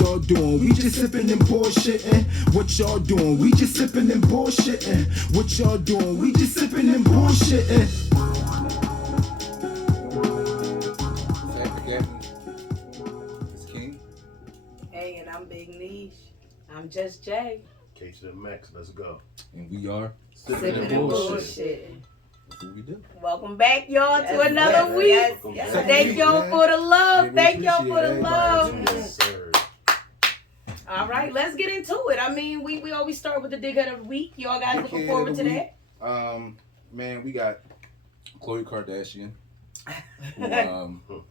y'all doing? We just sipping and bullshitting. What y'all doing? We just sipping and bullshitting. What y'all doing? We just sipping and bullshitting. It's King. Hey, and I'm Big Niche. I'm Just Jay. K to the max, let's go. And we are Sipping and bullshitting. That's what we do. Welcome back, y'all, to another week. Yes. Thank y'all for the love. Yeah, we Thank y'all for the appreciate love. Yes, sir. All right, let's get into it. I mean, we always start with the dickhead of the week. Y'all guys looking forward to that? Man, we got Khloe Kardashian, who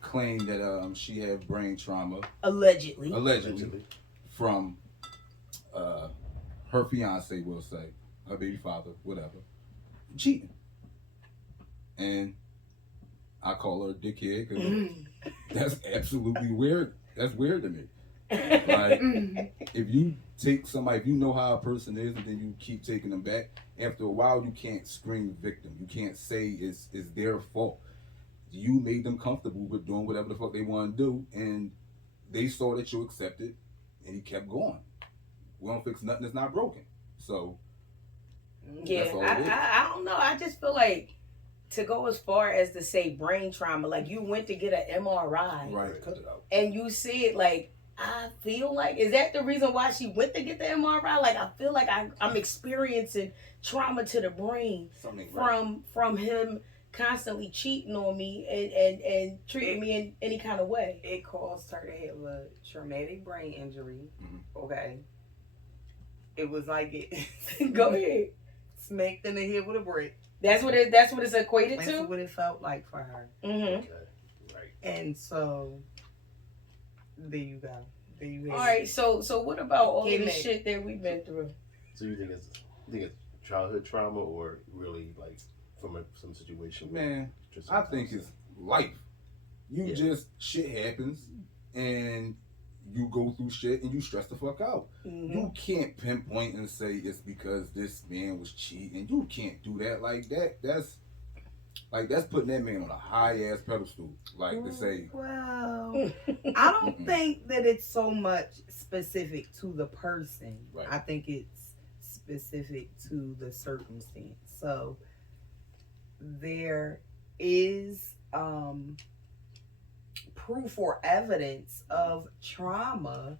claimed that she had brain trauma, Allegedly. from her fiance, we'll say, her baby father, whatever, cheating. And I call her a dickhead because that's absolutely weird. That's weird to me. Like, if you take somebody, if you know how a person is, and then you keep taking them back, after a while, you can't scream victim. You can't say it's their fault. You made them comfortable with doing whatever the fuck they want to do, and they saw that you accepted, and you kept going. We don't fix nothing that's not broken. So, Yeah, that's all it is. I don't know. I just feel like to go as far as to say brain trauma, like you went to get an MRI, Right, cut it out. and you said like, I feel like, is that the reason why she went to get the MRI? Like, I feel like I'm experiencing trauma to the brain Something ain't right. from him constantly cheating on me and treating me in any kind of way. It caused her to have a traumatic brain injury. Mhm. Okay. It was like it Go ahead. smacked in the head with a brick. That's what it's equated That's to. what it felt like for her. Mm-hmm. Okay, right. And so there you go. There you have All right. it. So what about all of Get this me. shit that we've been through? So you think it's childhood trauma or really like from some situation? where Man, just I think it's life. You Yeah. just, shit happens, and you go through shit, and you stress the fuck out. Mm-hmm. You can't pinpoint and say it's because this man was cheating. You can't do that like that. That's putting that man on a high ass pedestal. Like to say, Well, I don't think that it's so much specific to the person. Right. I think it's specific to the circumstance. So there is proof or evidence of trauma,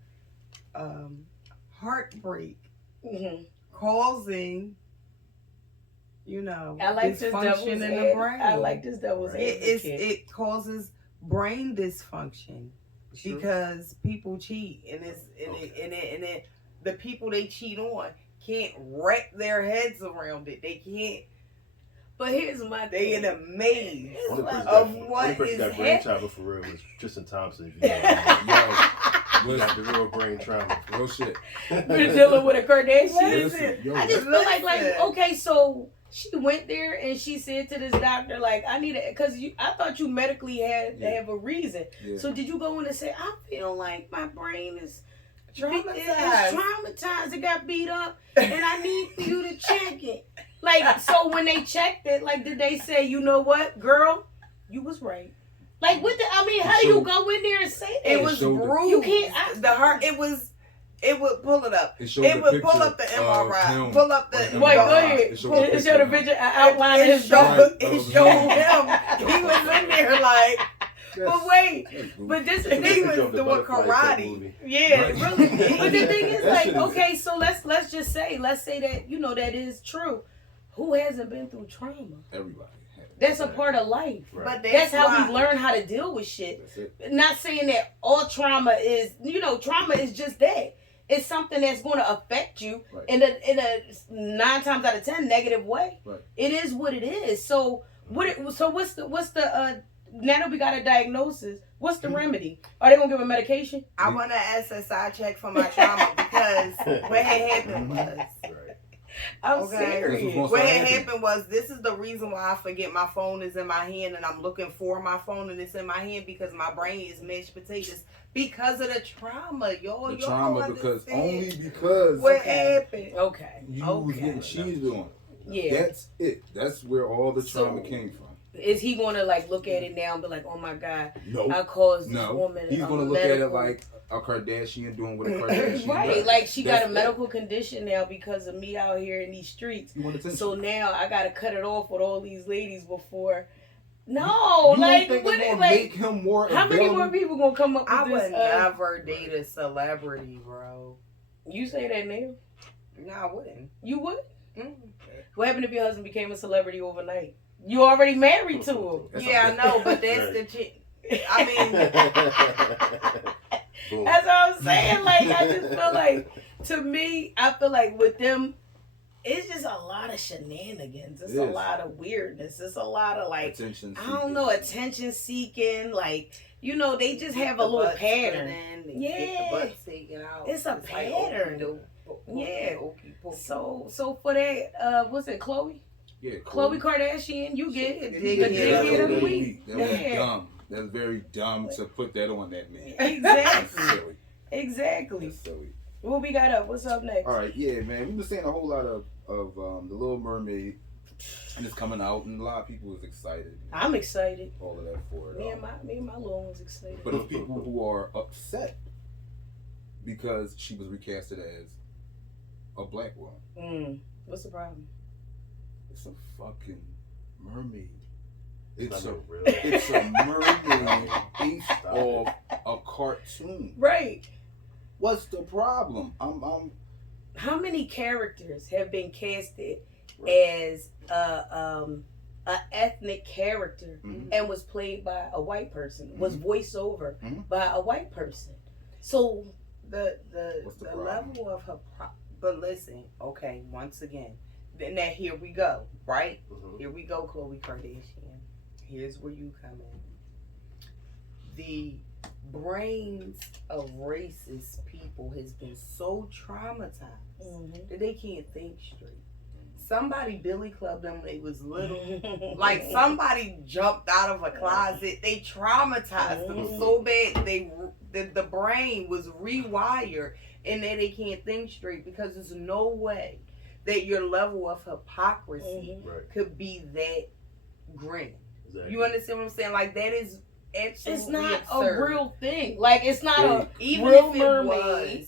heartbreak Mm-hmm. causing, I like this dysfunction devil's in the ad- brain. I like this devil's advocate. It causes brain dysfunction Sure. because people cheat, and it the people they cheat on can't wrap their heads around it. They can't. But here's my They in thing. a maze Only person of that- what only person is that brain happening. trauma for real was Tristan Thompson. If you know, you got the real brain trauma. real shit. We're dealing with a Kardashian. Listen, yo, I just feel like Listen. okay, so she went there and she said to this doctor like, I need it because I thought you medically had to Yeah. have a reason. Yeah. So did you go in and say, I feel like my brain is Traumatized. It's traumatized. It got beat up, and I need for you to check it. Like, so when they checked it, like, did they say, you know what, girl, you was right? Like, what the? I mean, how do you go in there and say that? It was showed the- bruised. You can't- The heart. It would pull it up. It showed It the would pull picture up the of MRI. him Pull up the. on the Wait, go MRI. ahead. It showed the It showed a picture picture, an outline of It his shoulder. showed, Right. it showed him. He was in there like. But wait, but this They he was drove the doing Butterfly Effect karate. movie. Yeah, Right. really. But the thing is, That like, shit is- okay, so let's just say, that that is true. Who hasn't been through trauma? Everybody. That's a part of life. Right. But That's how why- we learn how to deal with shit. That's it. Not saying that all trauma is, trauma is just that. It's something that's going to affect you Right. in a 9 times out of 10 negative way. Right. It is what it is. So what's the now that we got a diagnosis, what's the remedy? Are they gonna give a medication? I want an SSI check for my trauma because what had happened was. Right. I'm Okay. serious. What's What gonna had happen? happened was this is the reason why I forget my phone is in my hand and I'm looking for my phone and it's in my hand because my brain is mashed potatoes because of the trauma, y'all. The y'all trauma don't because understand only because what Okay. happened. Okay. you was getting cheated on. Yeah. That's it. That's where all the trauma So- came from. Is he gonna like look at it now and be like, oh my God, No. I caused this No. woman He's a gonna look at it medical like a Kardashian doing what a Kardashian Right, does. like she got That's a medical condition now because of me out here in these streets. You want attention. So now I gotta cut it off with all these ladies before. No, you like don't think what? it's gonna Like make him more how many available? more people gonna come up with I this? would never date a celebrity, bro. You say that now? No, I wouldn't. You would? Mm. What happened if your husband became a celebrity overnight? You already married to him. That's Yeah, I a- know, but that's the chick. I mean, Boom. That's what I'm saying. Like I just feel like, to me, I feel like with them, it's just a lot of shenanigans. It's It a is. lot of weirdness. It's a lot of like, attention. I don't know, attention seeking. Like, you know, they just have a little pattern. Yeah. Get the Yeah. butt taken out. It's a like, pattern. okey-doke, Yeah. okey-pokey. So for that, what's it, Khloe? Yeah, Khloe Kardashian, you get She a the dickhead. dickhead of the That was week. weak. That was Yeah. dumb. That's very dumb to put that on that man. That's Exactly. silly. Exactly. That's silly. What we got up? What's up next? All right, yeah, man. We've been saying a whole lot of the Little Mermaid, and it's coming out, and a lot of people is excited. I'm excited. All of that for it. Me and my little one's excited. But it's people who are upset because she was recasted as a black woman. What's the problem? It's a fucking mermaid. It's It's a not real. it's a mermaid based Stop off a cartoon. Right. What's the problem? I'm How many characters have been casted Right. as a ethnic character Mhm. and was played by a white person, was voiced over Mhm. by a white person? So The What's the the problem? level of her but listen, okay, once again. Now here we go, right? Mhm. Here we go, Khloe Kardashian. Here's where you come in. The brains of racist people has been so traumatized that they can't think straight. Somebody billy clubbed them when they was little. Like somebody jumped out of a closet. They traumatized them so bad the brain was rewired and then they can't think straight because there's no way that your level of hypocrisy Right. could be that grim. Exactly. You understand what I'm saying? Like that is absolutely It's not absurd. a real thing. Like it's not a Even real if it mermaid. was.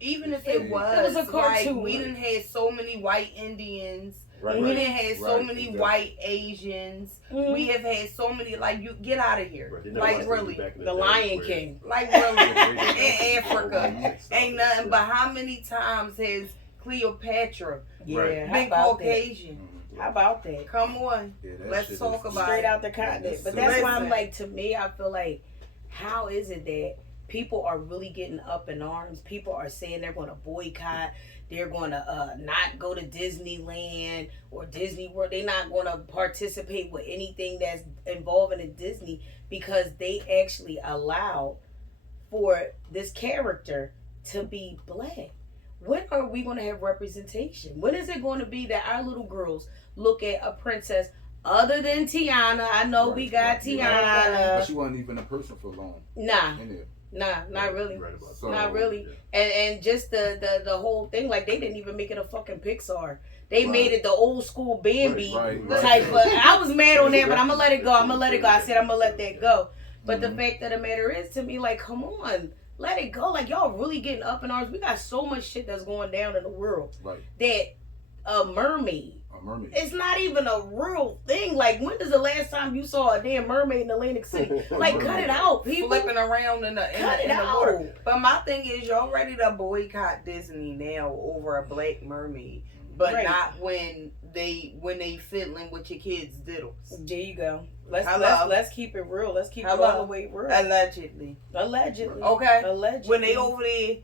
Even if It it was, was a cartoon. Like, we didn't have so many white Indians. right. We right. didn't have so Right, many exactly. white Asians. We have had so many. Like you get out of here. Right. They never Like watched really, back in The day Lion where- King. like really. In Africa. Ain't nothing but how many times has Cleopatra Yeah, Right. how been about that? Caucasian? Mhm. How about that? Come on. Yeah, that Let's shit talk is- about Straight it. out the continent. That's But so that's why I'm listen. like, to me, I feel like, how is it that people are really getting up in arms? People are saying they're going to boycott. They're going to not go to Disneyland or Disney World. They're not going to participate with anything that's involving in Disney because they actually allowed for this character to be black. When are we going to have representation? When is it going to be that our little girls look at a princess other than Tiana? I know we Right, got right, Tiana. But she wasn't even a person for long. Nah, In it. not really. Right about So- Not really. And just the whole thing, like they didn't even make it a fucking Pixar. They Right. made it the old school Bambi Right, type. right. But I was mad on that, but I'm gonna let it go. I'm gonna let it go. I said I'm gonna let that go. But the Mhm. fact of the matter is, to me, like, come on, let it go. Like y'all really getting up in arms. We got so much shit that's going down in the world Right. that a mermaid. A mermaid. It's not even a real thing. Like, when is the last time you saw a damn mermaid in Atlantic City? Like, cut it out, people. Flipping around in the Cut it in the out. water. But my thing is, y'all ready to boycott Disney now over a black mermaid, but Right. not when they fiddling with your kids' diddles. There you go. Let's keep it real. Let's keep it Hello. all the way real. Allegedly. Allegedly. Okay. Allegedly. When they over there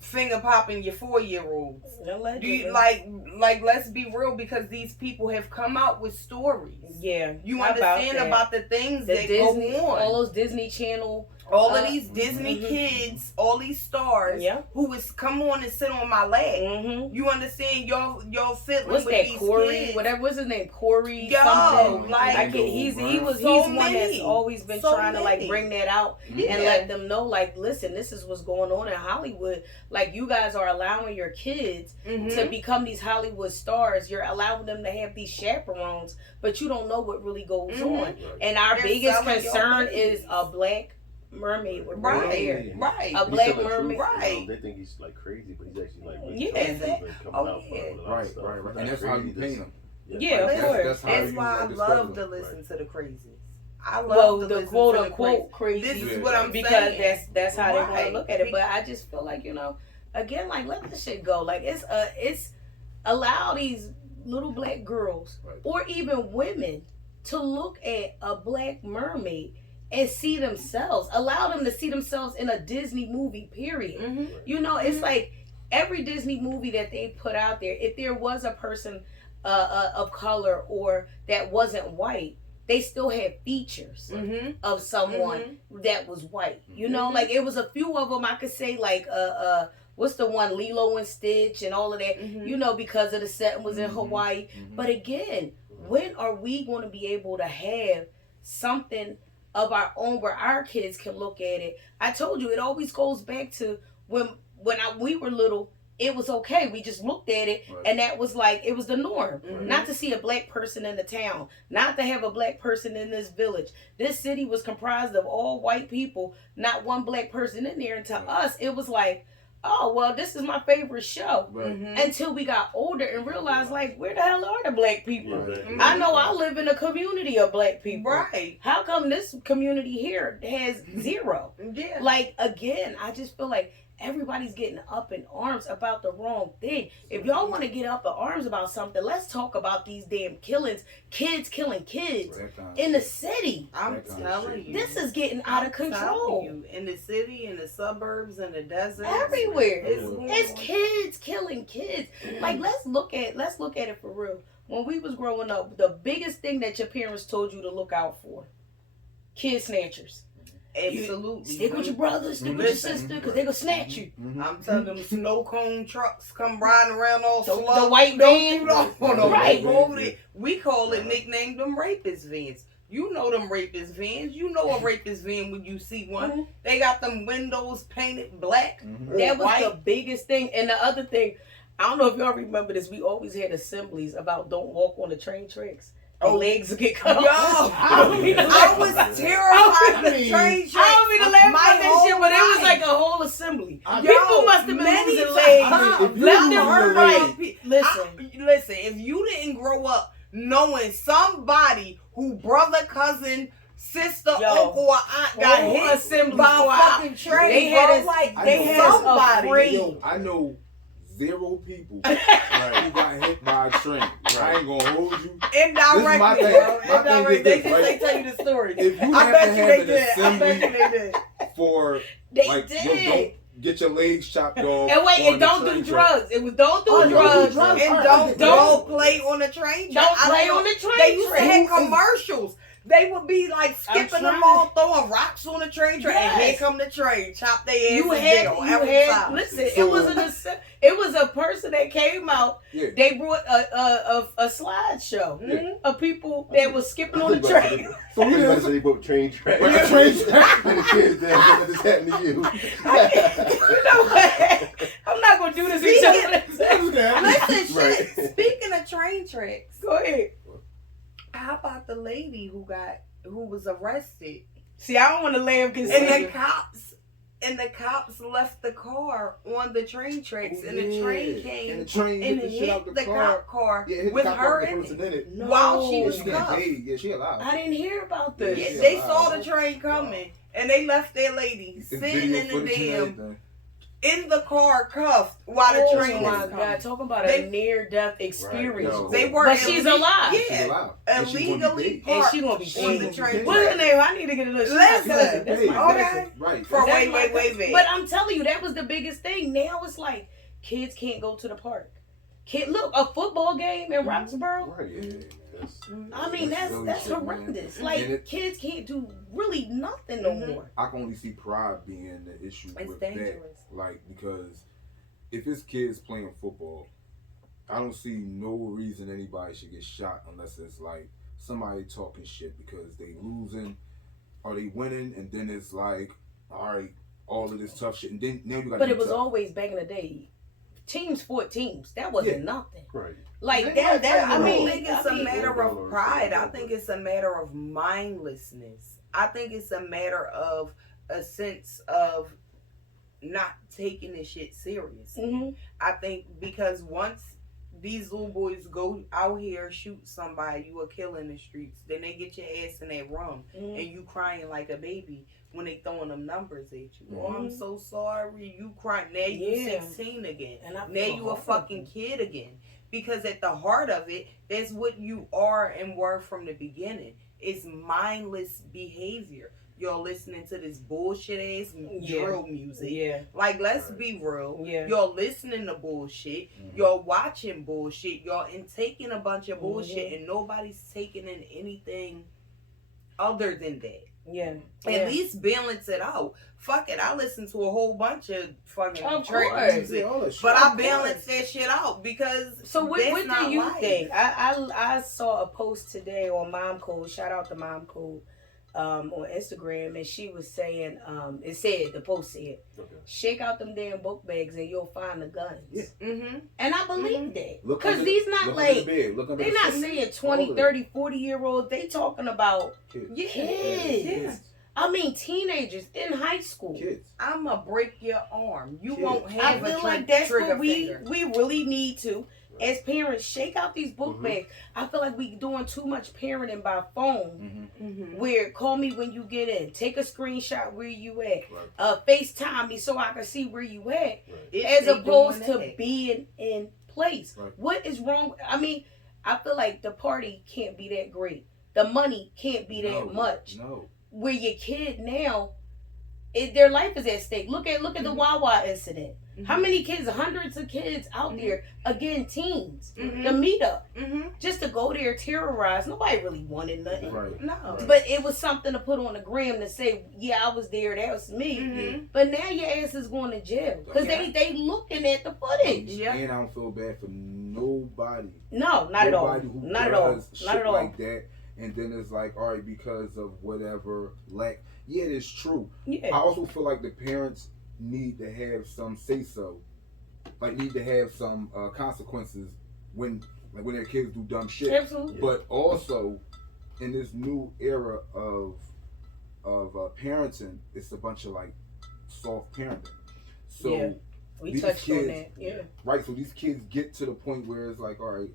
finger popping your 4-year-olds. Do Allegedly. you like let's be real, because these people have come out with stories. Yeah. You How understand that? about the things the that Disney, go on. all those Disney Channel. All of these Disney mhm. kids, all these stars Yeah. who is come on and sit on my lap. Mm-hmm. You understand? Y'all fiddling What's with that? these Corey? kids. Whatever. What's his name? Corey. Yo, something. like, I can't, he's So one that's many. always been So trying to like many. bring that out Yeah. and let them know, like, listen, this is what's going on in Hollywood. Like, you guys are allowing your kids Mhm. to become these Hollywood stars. You're allowing them to have these chaperones, but you don't know what really goes Mhm. on. And our They're biggest selling your concern babies. is a black mermaid with red hair. Right. A He's black telling the mermaid. truth, Right. They think he's like crazy, but he's actually like really Yeah, telling the exactly. truth and Oh, coming out yeah. with a lot of Right, stuff. right, right. Not And that's how crazy, you paint just- them. Yeah, of That's- course. That's how That's you why I discover love them. to listen to the crazies. I love Well, to the listen quote to the unquote crazy. This is Yeah. what I'm because saying. that's how they want to Right. look at it. But I just feel like, again, like let this shit go. Like it's allow these little black girls Right. or even women to look at a black mermaid and see themselves. Allow them to see themselves in a Disney movie. Period. Mhm. It's like every Disney movie that they put out there. If there was a person of color or that wasn't white, they still had features Mhm. of someone that was white. Mhm. Like it was a few of them I could say like what's the one, Lilo and Stitch and all of that, Mhm. because of the setting was in Mhm. Hawaii. Mhm. But again, when are we going to be able to have something of our own where our kids can look at it? I told you it always goes back to when we were little. It was okay. We just looked at it, Right. and that was like it was the norm. Mhm. Not to see a black person in the town, not to have a black person in this village. This city was comprised of all white people, not one black person in there. And to Right. us, it was like, oh well, this is my favorite show. Right. Mhm. Until we got older and realized, like, where the hell are the black people? Right. Mhm. I know I live in a community of black people. Right. How come this community here has zero? Yeah. Like, again, I just feel like everybody's getting up in arms about the wrong thing. If y'all want to get up in arms about something, let's talk about these damn killings, kids killing kids That kind of in the shit. city. I'm that kind of telling shit. you. This is getting out of I'm telling control. you, in the city, in the suburbs, in the desert. Everywhere. Everywhere. It's kids killing kids. Like let's look at it for real. When we was growing up, the biggest thing that your parents told you to look out for, kid snatchers. Absolutely. Stick with your brother, stick with your Listen. sister, because they gonna snatch you. Mhm. I'm telling them snow cone trucks come riding around all The slow. white Don't van. you know? No, Right. go over there. We call it nicknamed them rapist vans. You know them rapist vans. You know a rapist van when you see one. Mhm. They got them windows painted black. Mhm. That was White. the biggest thing. And the other thing, I don't know if y'all remember this, we always had assemblies about don't walk on the train tracks. Your Oh. legs will get cut Yo, off. I don't mean to I laugh was about it. terrified of the mean, train tracks. I don't mean to laugh My about that whole shit, but it was life. like a whole assembly. I- People must have been many losing times. legs. I mean, if you left lose and your right. leg- Listen. Listen, if you didn't grow up knowing somebody who brother, cousin, sister, Yo, uncle, or aunt got whole hit assembly by a for fucking train, They had bro, us- like I they know had us somebody. afraid. Yo, I know 0 people Right. who got hit by a train. I ain't gonna hold you. Indirectly, my thing. bro. My thing Indirectly. is They this, just right? they tell you the story. If you I have bet to you have they an did. I bet assembly you they did. for They like did. yo, don't get your legs chopped off. And wait, on and the don't train do track. drugs. It was don't do Oh, don't do drugs. drugs. And Don't- don't play on the train track. Don't I play know. on the train They used to track. have commercials. They would be like skipping trying. them all, throwing rocks on the train track. And Yes. here come the train, chop their ass You and had, down you every had. time. Listen, So- it wasn't a. It was a person that came out. Yeah. They brought a slideshow Yeah. of people that was skipping on the train. So we Everybody didn't. said they booked train track. Right, the train track. And the kids there, what this happened to you? You know what? I'm not gonna do this until Listen, Right. shit. Speaking of train tracks, Go ahead. how about the lady who was arrested See, I don't want to laugh because and the cops left the car on the train tracks and the Yeah. train came And the train and hit the shit out hit the the car. cop car Yeah, hit with the cop her out the in person it. in it. While she Yeah, was she getting cuffed. paid. Yeah, she alive. I didn't hear about this. Yeah, Yeah, they wow. saw the train coming and they left their lady It's sitting video in the footage and damn everything. in the car cuffed while the Oh train was my coming. God, talking about They- a near-death experience. Yo. They were But she's alive. She's Yeah, alive. And she's gonna be illegally paid. And parked she gonna be on the paid. train. What's her name? I need to get a little. Listen. That's my Paid. okay. Right. For That's my way cousin. back. But I'm telling you, that was the biggest thing. Now it's like kids can't go to the park. Look, a football game in Roxborough. Right. Yeah. That's, I mean, that's silly shit, horrendous. man. Like And it- kids can't do really nothing no Mhm. more. I can only see pride being the issue It's with dangerous. that. Like, because if it's kids playing football, I don't see no reason anybody should get shot unless it's like somebody talking shit because they losing or they winning, and then it's like, all right, all of this tough shit, and then now you got. But it was always back in the day. Teams fought teams. That wasn't Yeah. nothing. Right. Like I I mean, think it's a matter Hold of on, pride. I hold on. think it's a matter of mindlessness. I think it's a matter of a sense of not taking this shit serious. Mm-hmm. I think because once these little boys go out here, shoot somebody, you a killer in the streets, then they get your ass in that room Mm-hmm. and you crying like a baby when they throwing them numbers at you. Oh, I'm Mhm. so sorry. You crying. Now you Yeah. 16 again. And I Now feel you a horrible. fucking kid again. Because at the heart of it, that's what you are and were from the beginning. It's mindless behavior. You're listening to this bullshit ass Yeah. drill music. Yeah. Like, let's Right. be real. Yeah. You're listening to bullshit. Mhm. You're watching bullshit. You're taking a bunch of bullshit, Mhm. and nobody's taking in anything other than that. Yeah. At least balance it out. Fuck it, I listen to a whole bunch of fucking Of trap course. music, all that shit. but I Of balance course. that shit out because So what that's not do you life. think? I saw a post today on Mom Code. Shout out to Mom Code on Instagram, and she was saying, it said, the post said, Okay. shake out them damn book bags and you'll find the guns. Yeah. Mm-hmm. And I believe that. Look Because under- these not Look under the like, bed. Look under they're the not seat. saying All 20, of 30, 40-year-olds. They talking about, Kids. Kids. I mean, teenagers in high school. Kids. I'ma break your arm. You Kids. won't I have a feel like that's trigger what we finger. really need to, as parents, shake out these book Mhm. bags. I feel like we doing too much parenting by phone. Mm-hmm. Mm-hmm. Where call me when you get in, take a screenshot where you at, Right. FaceTime me so I can see where you at, Right. as opposed to being in place. Right. What is wrong? I mean, I feel like the party can't be that great. The money can't be that much. No. Where your kid now, their life is at stake. Look at the Mhm. Wawa incident. Mm-hmm. How many kids? Hundreds of kids out Mhm. there again, teens. Mhm. The meetup Mm-hmm. just to go there terrorize. Nobody really wanted nothing. Right. No. Right. But it was something to put on the gram to say, yeah, I was there. That was me. Mhm. But now your ass is going to jail because Yeah. they looking at the footage. Yeah. And I don't feel bad for nobody. No, not at all. Nobody who Not at all. does Not shit at all. like that. And then it's like, all right, because of whatever lack. Yeah, it's true. I Yeah. also feel like the parents need to have some say so. Like need to have some consequences when their kids do dumb shit. Absolutely. But also in this new era of parenting, it's a bunch of like soft parenting. So Yeah. We these touched on kids- that. Yeah. right, so these kids get to the point where it's like, all right,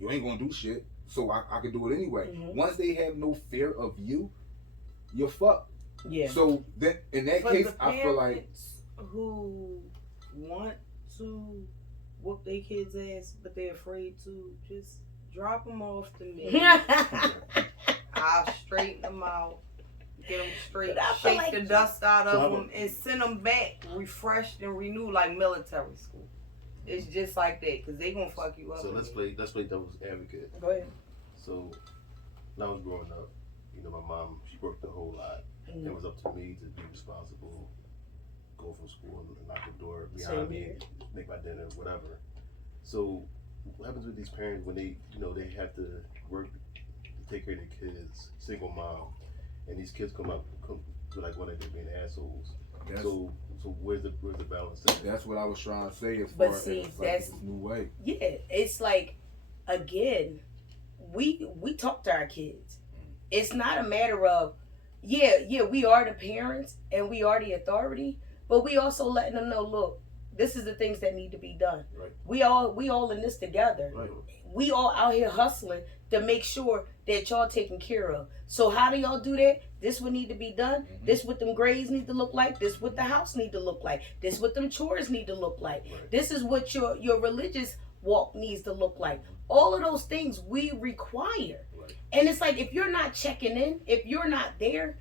you ain't gonna do shit, so I can do it anyway. Mhm. Once they have no fear of you, you're fucked. Yeah. So that in that For case, the I feel like parents who want to whoop their kids' ass, but they're afraid to, just drop them off to me. I'll straighten them out, get them straight, But I feel shake like- the dust out So of how them, about- and send them back refreshed and renewed like military school. It's just like that, because they going to fuck you up. So let's play devil's advocate. Go ahead. So when I was growing up, my mom, she worked a whole lot. Mhm. It was up to me to be responsible, go from school and lock the door Same behind me, here. make my dinner, whatever. So what happens with these parents when they have to work to take care of their kids, single mom, and these kids come feel like one of them being assholes. that's, So where's the balance there? that's what I was trying to say as But far see, as like that's- this new way. Yeah, it's like, again, we talk to our kids. It's not a matter of, yeah, we are the parents and we are the authority, but we also letting them know, look, this is the things that need to be done. Right. We all in this together. Right. We all out here hustling to make sure that y'all taken care of. So how do y'all do that? This what need to be done. Mhm. This what them grades need to look like. This what the house need to look like. This what them chores need to look like. Right. This is what your religious walk needs to look like. All of those things we require. Right. And it's like, if you're not checking in, if you're not there,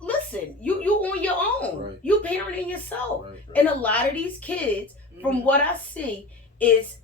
listen, you on your own. Right. You parenting yourself. Right. And a lot of these kids, from what I see, is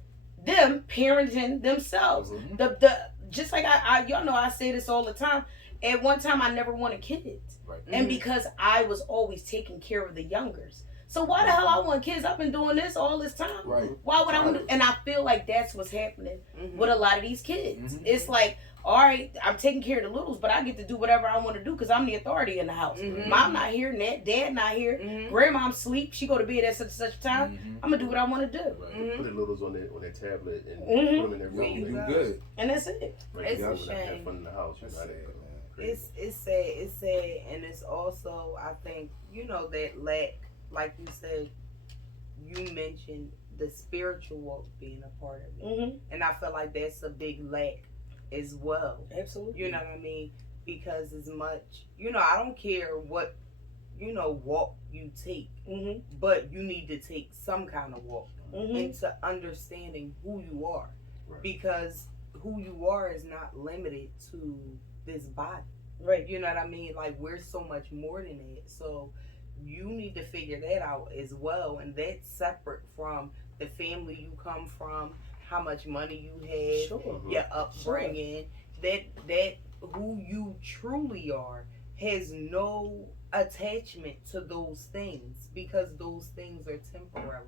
them parenting themselves. Mhm. The just like I y'all know I say this all the time. At one time I never wanted kids. Right. And because I was always taking care of the youngers. So why the hell I want kids? I've been doing this all this time. Right. Why would I want to? And I feel like that's what's happening Mhm. with a lot of these kids. Mhm. It's like, all right, I'm taking care of the littles, but I get to do whatever I want to do because I'm the authority in the house. Mhm. Mom not here, dad not here, Mhm. grandma sleep. She go to bed at such and such time. Mhm. I'm gonna do what I want to do, Right. Mhm. Put the littles on their tablet and Mhm. put them in their Yo, room. you do and- good. and that's it. Right, It's yeah, a when I have shame. fun in the house. That's You know, sad, man. it's sad. It's sad, and it's also, I think, that lack, like you said, you mentioned the spiritual walk being a part of it, Mm-hmm. and I feel like that's a big lack as well. Absolutely. You know what I mean? Because as much, I don't care what, walk you take, Mm-hmm. but you need to take some kind of walk Mm-hmm. into understanding who you are, Right. because who you are is not limited to this body. Right. You know what I mean? Like, we're so much more than that. So you need to figure that out as well, and that's separate from the family you come from, how much money you had, Sure. your upbringing. That who you truly are has no attachment to those things, because those things are temporary.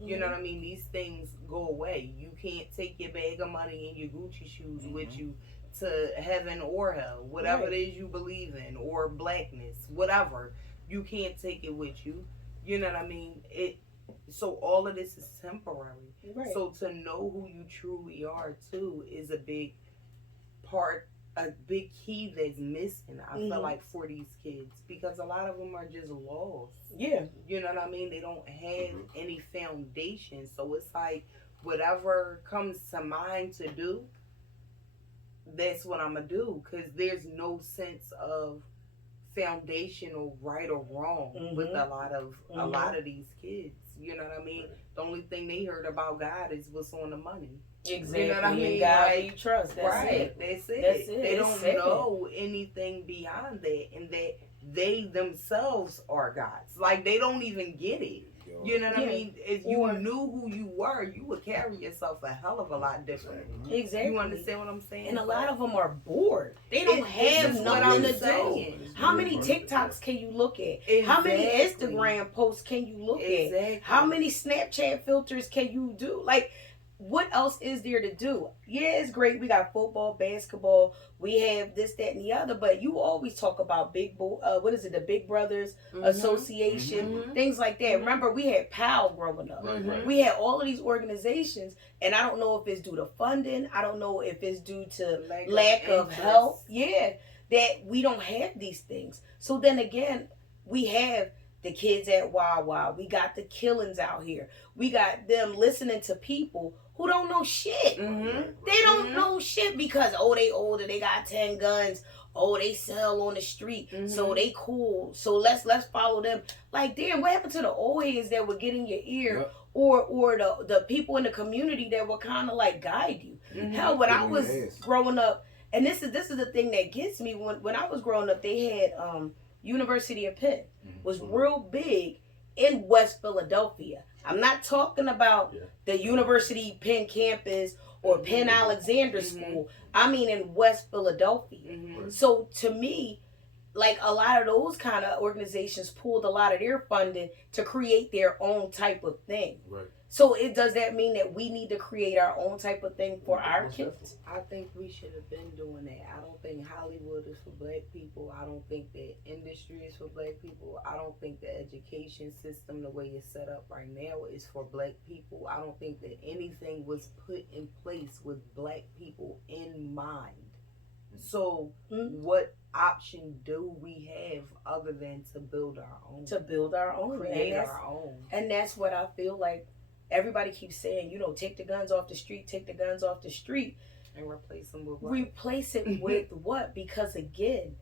You know what I mean? These things go away. You can't take your bag of money and your Gucci shoes with you to heaven or hell, whatever Right. it is you believe in, or blackness, whatever. You can't take it with you. You know what I mean? So all of this is temporary. Right. So to know who you truly are too is a big part, a big key that's missing. I feel Mhm. like for these kids, because a lot of them are just lost. Yeah. You know what I mean? They don't have Mhm. any foundation. So it's like whatever comes to mind to do, that's what I'm gonna do. Cause there's no sense of foundational right or wrong with a lot of these kids. You know what I mean? The only thing they heard about God is what's on the money. Exactly. You know what I mean? And God Like, you trust. That's right. it. That's it. That's it. They It's don't sad. know anything beyond that, and that they themselves are gods. Like, they don't even get it. You know what I Yeah. mean? If you Or- knew who you were, you would carry yourself a hell of a lot differently. Exactly. You understand what I'm saying? And a lot of them are bored. They don't have This is what nothing I'm to do. saying. How many TikToks can you look at? How many Exactly. Instagram posts can you look at? Exactly. How many Snapchat filters can you do? Like, what else is there to do? Yeah, it's great. We got football, basketball. We have this, that, and the other. But you always talk about the Big Brothers Association, Mhm. things like that. Remember, we had PAL growing up. Right, right. We had all of these organizations, and I don't know if it's due to funding. I don't know if it's due to lack of interest. help. Yeah, that we don't have these things. So then again, we have the kids at Wawa. We got the killings out here. We got them listening to people who don't know shit. Mhm. They don't Mhm. know shit because they older, they got 10 guns. They sell on the street, so Mhm. they cool. So let's follow them. Like, damn, what happened to the old heads that would get in your ear, Yep. or the people in the community that would kind of like guide you? Mhm. Hell, when I Give me was your ass. growing up, and this is the thing that gets me. When I was growing up, they had University of Penn was Mhm. real big in West Philadelphia. I'm not talking about Yeah. the University Penn campus or Penn Alexander Mhm. School. I mean in West Philadelphia. Mhm. So to me, like, a lot of those kind of organizations pulled a lot of their funding to create their own type of thing. Right. So does that mean that we need to create our own type of thing for our Most kids? I think we should have been doing that. I don't think Hollywood is for black people. I don't think that industry is for black people. I don't think the education system, the way it's set up right now, is for black people. I don't think that anything was put in place with black people in mind. So Mhm. what option do we have other than to build our own? To build our own. create And that's- our own. And that's what I feel like everybody keeps saying, take the guns off the street, take the guns off the street. And replace them with what? Replace it with what? Because again,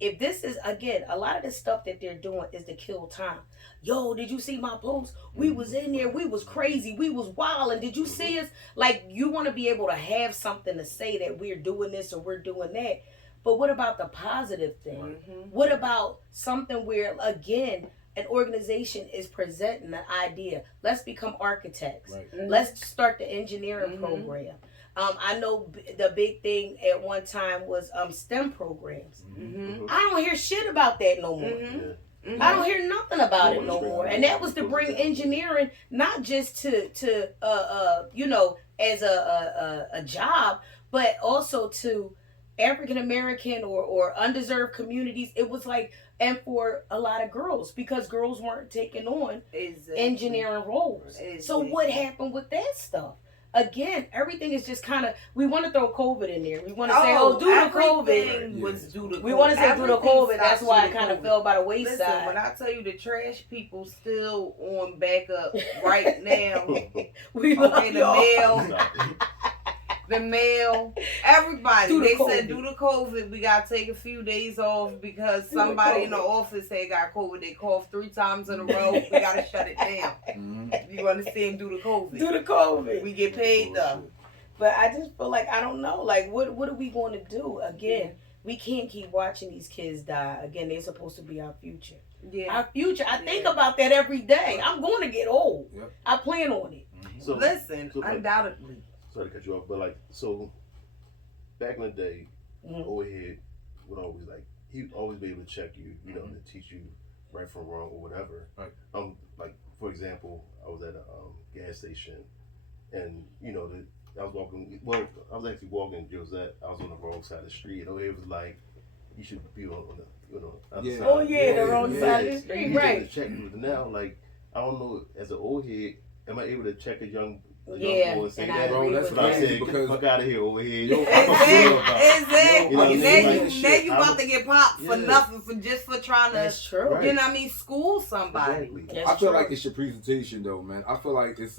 if this is, again, a lot of the stuff that they're doing is to kill time. Yo, did you see my post? We was in there, we was crazy, we was wild, and did you see us? Like, you want to be able to have something to say that we're doing this or we're doing that. But what about the positive thing? Mhm. What about something where, again, an organization is presenting an idea? Let's become architects. Right. Mhm. Let's start the engineering Mhm. program. I know the big thing at one time was STEM programs. Mhm. I don't hear shit about that no more. Mhm. Mhm. I don't hear nothing about it no Nobody more. brings And it that up. was to bring engineering not just to as a job, but also to African American or undeserved communities. It was like, and for a lot of girls, because girls weren't taking on Exactly. engineering roles. So what Exactly. happened with that stuff? again, everything is just kind of, we want to throw COVID in there. We want to say, oh, due to COVID. Everything was due to COVID. We want to say due to Everything COVID. That's stopped why due it to kind of COVID. fell by the Listen, wayside. when I tell you the trash people still on backup right now, We love okay, the y'all. mail, the mail, everybody. Due to They COVID. said due to COVID, we got to take a few days off because Due to somebody in the COVID. office had got COVID. They coughed 3 times in a row. We got to shut it down. Mhm. You understand? Due to COVID. Due to COVID. We get paid though. But I just feel like, I don't know, like, what are we going to do? Again, we can't keep watching these kids die. Again, they're supposed to be our future. Yeah. Our future. I think Yeah. about that every day. I'm going to get old. Yep. I plan on it. So Listen, so, like, undoubtedly. sorry to cut you off, but like, so back in the day, Mhm. old head would always he'd always be able to check you, you know, to teach you right from wrong or whatever. Right. Like for example, I was at a gas station, and you know, I was walking. Well, I was actually walking Josette. I was on the wrong side of the street, and it was like, you should be on the other Yeah. side. Oh, yeah, the wrong yeah. side of the You street. able to Right. check me. But now, like, I don't know, as an old head, am I able to check a young Yeah, boy and say and I that? agree that's with But I crazy said, get the because fuck out of here, old head. Yo, I'm a fool about it. Exactly. You know what I mean? Now Like, you shit, about to get popped for Yeah. nothing for just for trying to, That's true. Right. you know what I mean, school somebody. Exactly. That's I feel true. like it's your presentation though, man. I feel like it's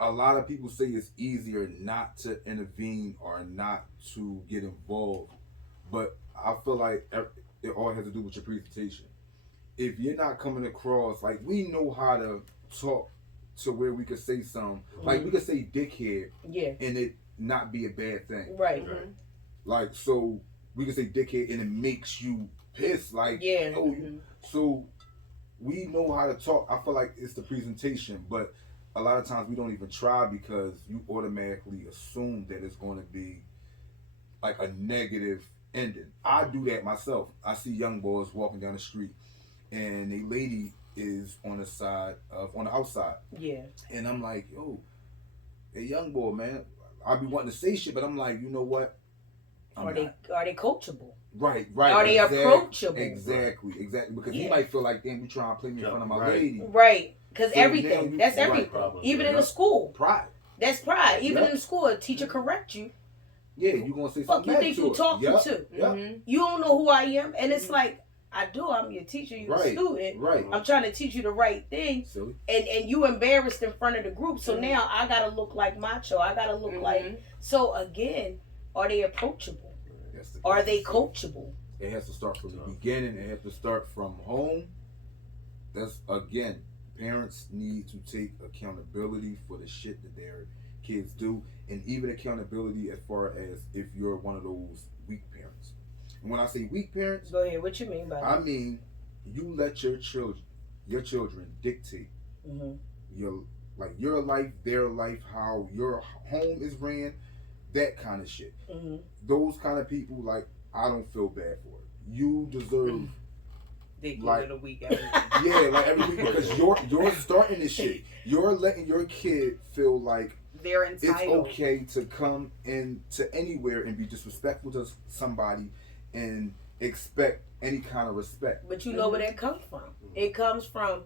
a lot of people say it's easier not to intervene or not to get involved, but I feel like it all has to do with your presentation. If you're not coming across, like, we know how to talk to where we could say something, like we could say dickhead Yeah. and it not be a bad thing. Right. Right. Like, so we can say dickhead and it makes you pissed. Like, Yeah. oh, so we know how to talk. I feel like it's the presentation, but a lot of times we don't even try because you automatically assume that it's going to be like a negative ending. I do that myself. I see young boys walking down the street and a lady is on the outside, Yeah. and I'm like, yo, a young boy, man. I be wanting to say shit, but I'm like, you know what? Are they coachable? Right. Are they approachable? Exactly. Because he Yeah. might feel like, damn, you trying to play me in front of my Right. lady. Right. Because So now everything. you- That's right, everything. problem. Even in Yeah. the school. Pride. That's pride. Even Yeah. in the school, a teacher correct you. Yeah, you gonna say Fuck something you back think to you her. talking Yep. to? Yep. Mhm. You don't know who I am. And it's like, I do. I'm your teacher. You're Right. a student. Right. I'm trying to teach you the right thing. Silly. And you embarrassed in front of the group. So Mhm. now I got to look like macho. I got to look like. Mhm. So again, are they approachable? That's the- Are they coachable? It has to start from the beginning. It has to start from home. That's, again, parents need to take accountability for the shit that their kids do, and even accountability as far as if you're one of those weak parents. And when I say weak parents, Go ahead. What you mean by that? I mean you let your children dictate Mm-hmm. your life, their life, how your home is ran, that kind of shit. Mm-hmm. Those kind of people, like, I don't feel bad for it. You deserve, They give Like- it a week every week. yeah, like every week, because you're starting this shit. You're letting your kid feel like They're it's entitled. okay to come into anywhere and be disrespectful to somebody and expect any kind of respect. But you know where that comes from. It comes from,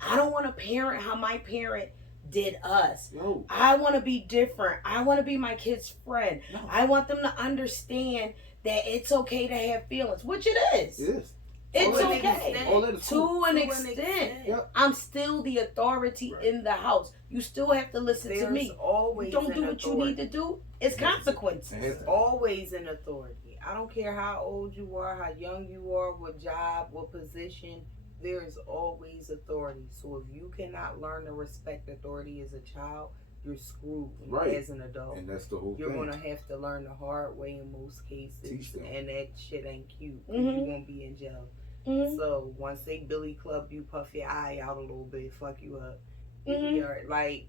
I don't want to parent how my parent did us. Yo, I want to be different. I want to be my kid's friend. no, I want them to understand that it's okay to have feelings, which it is. it is. It's To an okay. extent. All that is cool. To an extent. Yep. I'm still the authority Right. in the house. You still have to listen There's to me. You always don't an do what authority. you need to do. It's consequences. It has to- Always an authority. I don't care how old you are, how young you are, what job, what position. There is always authority. So if you cannot learn to respect authority as a child, you're screwed Right. as an adult. And that's the whole You're thing. gonna have to learn the hard way in most cases, Teach them. and that shit ain't cute. Mhm. You won't be in jail. Mhm. So once they billy club you, puff your eye out a little bit, fuck you up, you Mhm. be alright. Like,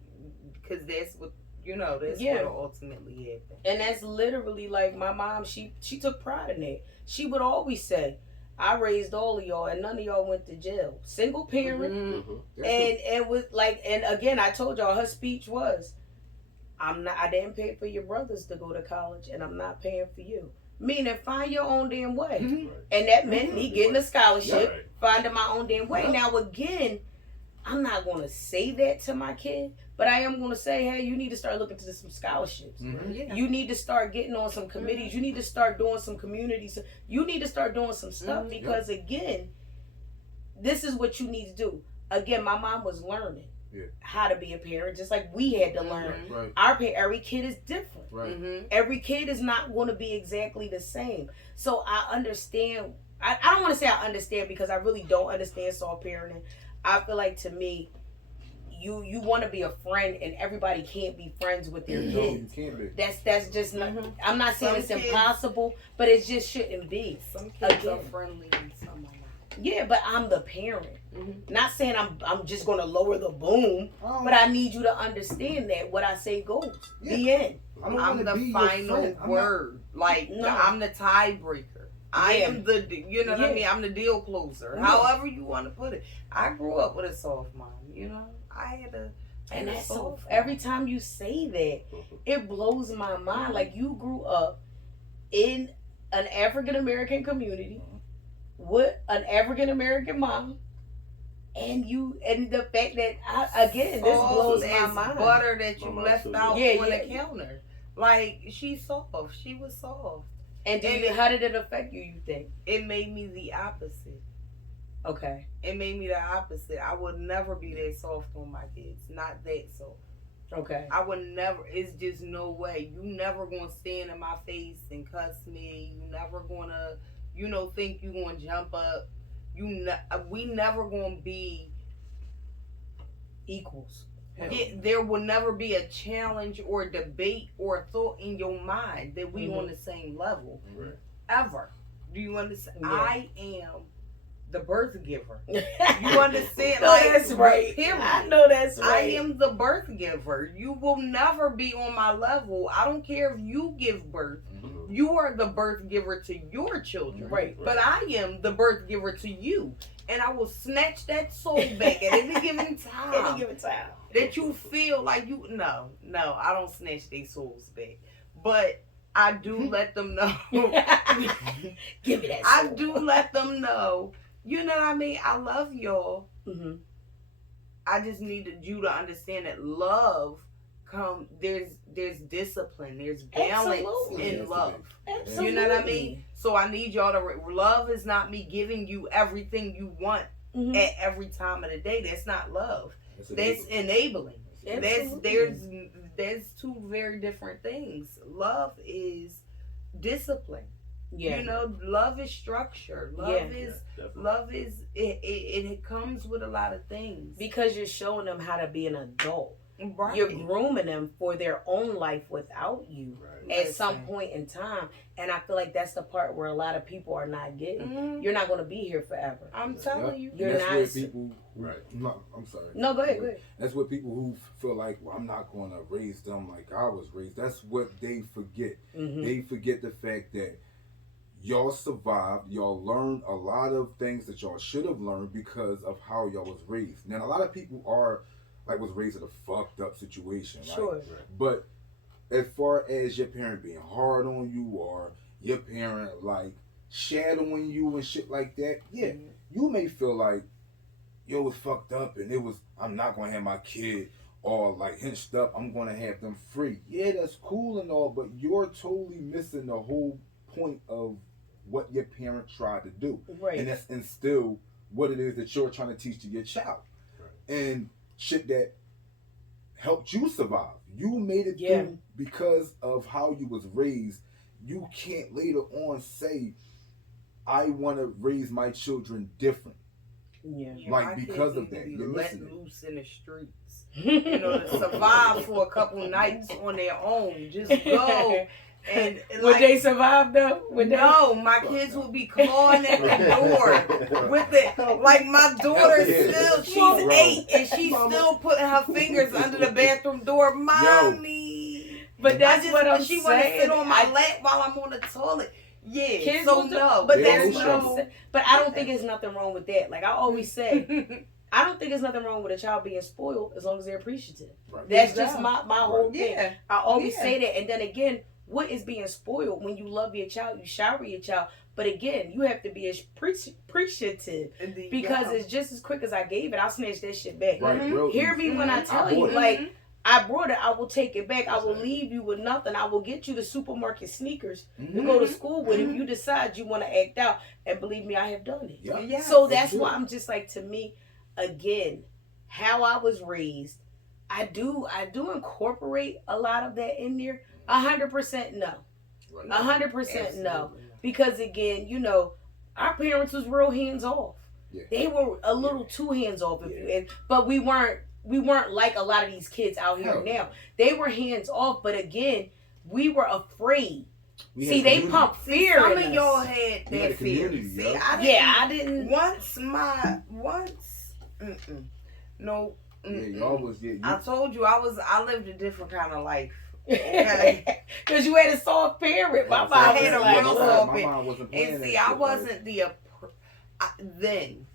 because that's what that's Yeah. what'll ultimately happen. And that's literally like my mom, she took pride in it. She would always say, I raised all of y'all and none of y'all went to jail. Single parent. Mhm. Mhm. That's And it was like, and again, I told y'all her speech was, I didn't pay for your brothers to go to college and I'm not paying for you. Meaning find your own damn way. Mhm. Right. And that meant me getting a scholarship, Right. finding my own damn way. Yeah. Now again, I'm not going to say that to my kid, but I am going to say, hey, you need to start looking to some scholarships. Yeah. You need to start getting on some committees. You need to start doing some communities. You need to start doing some stuff because, again, this is what you need to do. Again, my mom was learning how to be a parent, just like we had to learn. Right. Every kid is different. Right. Every kid is not going to be exactly the same. So I understand. I don't want to say I understand because I really don't understand soft parenting. I feel like, to me, you want to be a friend, and everybody can't be friends with their No, kids. you can't be. That's just not. I'm not saying Some it's kids- impossible, but it just shouldn't be. Some kids are Again. friendly and some are not. Yeah, but I'm the parent. Not saying I'm just gonna lower the boom, Oh, but I need you to understand that what I say goes. Yeah. The end. I don't I'm wanna the be your final friend. I'm not- word. Like No. I'm the tiebreaker. I Yeah. am the, you know what I Yeah. mean? I'm the deal closer. Yeah. However you want to put it. I grew up with a soft mom. You know, I had a And that's so. soft Every time you say that, it blows my mind. Like, you grew up in an African American community with an African American mom, and the fact that this blows my as mind. butter that you My mom left too. out Yeah, on yeah. the counter. Like she's soft. She was soft. And how did it affect you? You think? It made me the opposite. Okay. It made me the opposite. I would never be that soft on my kids. Not that soft. Okay. I would never. It's just no way. You never gonna stand in my face and cuss me. You never gonna, think you gonna jump up. We never gonna be Equals. There will never be a challenge or debate or thought in your mind that we on the same level Right. ever. Do you understand? Yeah. I am the birth giver. You You understand? No, Like, that's right. period. I know that's I right. am the birth giver. You will never be on my level. I don't care if you give birth. You are the birth giver to your children. Right. But I am the birth giver to you. And I will snatch that soul back at any given time. Any given time. That you feel like no, I don't snatch their souls back. But I do let them know. Give me that. I soul. do let them know. You know what I mean? I love y'all. Mm-hmm. I just needed you to understand that love there's discipline, there's balance Absolutely. in love. Absolutely. You know what I mean? So I need y'all to love is not me giving you everything you want Mhm. at every time of the day. That's not love. That's That's enabling. Absolutely. There's two very different things. Love is discipline. Yeah. You know, love is structure. Love Yeah. is Definitely. love is it comes with a lot of things. Because you're showing them how to be an adult. Right. You're grooming them for their own life without you Right. at some point in time. And I feel like that's the part where a lot of people are not getting. Mhm. You're not going to be here forever. I'm telling you. You're that's not- where people. Right. No, I'm sorry. No, go ahead. Go ahead. That's what people who feel like, well, I'm not going to raise them like I was raised. That's what they forget. Mm-hmm. They forget the fact that y'all survived. Y'all learned a lot of things that y'all should have learned because of how y'all was raised. Now, a lot of people was raised in a fucked up situation. Right? Sure. But as far as your parent being hard on you or your parent like shadowing you and shit like that, yeah, you may feel like, yo, it was fucked up and I'm not gonna have my kid all like hinched up. I'm gonna have them free. Yeah, that's cool and all, but you're totally missing the whole point of what your parent tried to do. Right. And that's instill what it is that you're trying to teach to your child. Right. And shit that helped you survive. You made it Yeah. through because of how you was raised. You can't later on say, I want to raise my children different. Yeah. Like, My kids because of need to that, be you're let missing it. loose in the streets. You know, to survive for a couple nights on their own. Just go and Would they survive though? Would they? no, my kids would be clawing at the door with it. Like my daughter still, she's Bro. 8 and she's still putting her fingers under the bathroom door. Mommy, But that's what I'm she saying. want to sit on my I- lap while I'm on the toilet. Yeah, Kids so will do- no, but They that's don't what show. I'm saying. But I don't think there's nothing wrong with that. Like I always say, I don't think there's nothing wrong with a child being spoiled as long as they're appreciative. Right. That's just my whole thing. yeah. I always Yeah. say that, and then again, what is being spoiled? When you love your child, you shower your child. But again, you have to be appreciative, because it's just as quick as I gave it, I'll snatch that shit back. Right, bro. Hear me when I tell bought you, it. like, I brought it, I will take it back. I will Exactly. leave you with nothing. I will get you the supermarket sneakers to Mhm. go to school with if you decide you want to act out. And believe me, I have done it. Yeah. Yes. So that's That's why it. I'm just like, to me, again, how I was raised, I do incorporate a lot of that in there. 100% no. Right. 100% no. Absolutely. Because again, you know, our parents was real hands off. Yeah. They were a little too hands off, but we weren't like a lot of these kids out here Hell. now. They were hands off, but again, we were afraid. We See, had they community. pump fear Some in of us. y'all had We had that a fear. community, See, yo. I didn't. Yeah, I didn't. No. Yeah, y'all was I told you I lived a different kind of life. Okay. Because you had a soft parent. My I mom had was a like, real look. soft My mom wasn't playing And see, that I shit, wasn't then.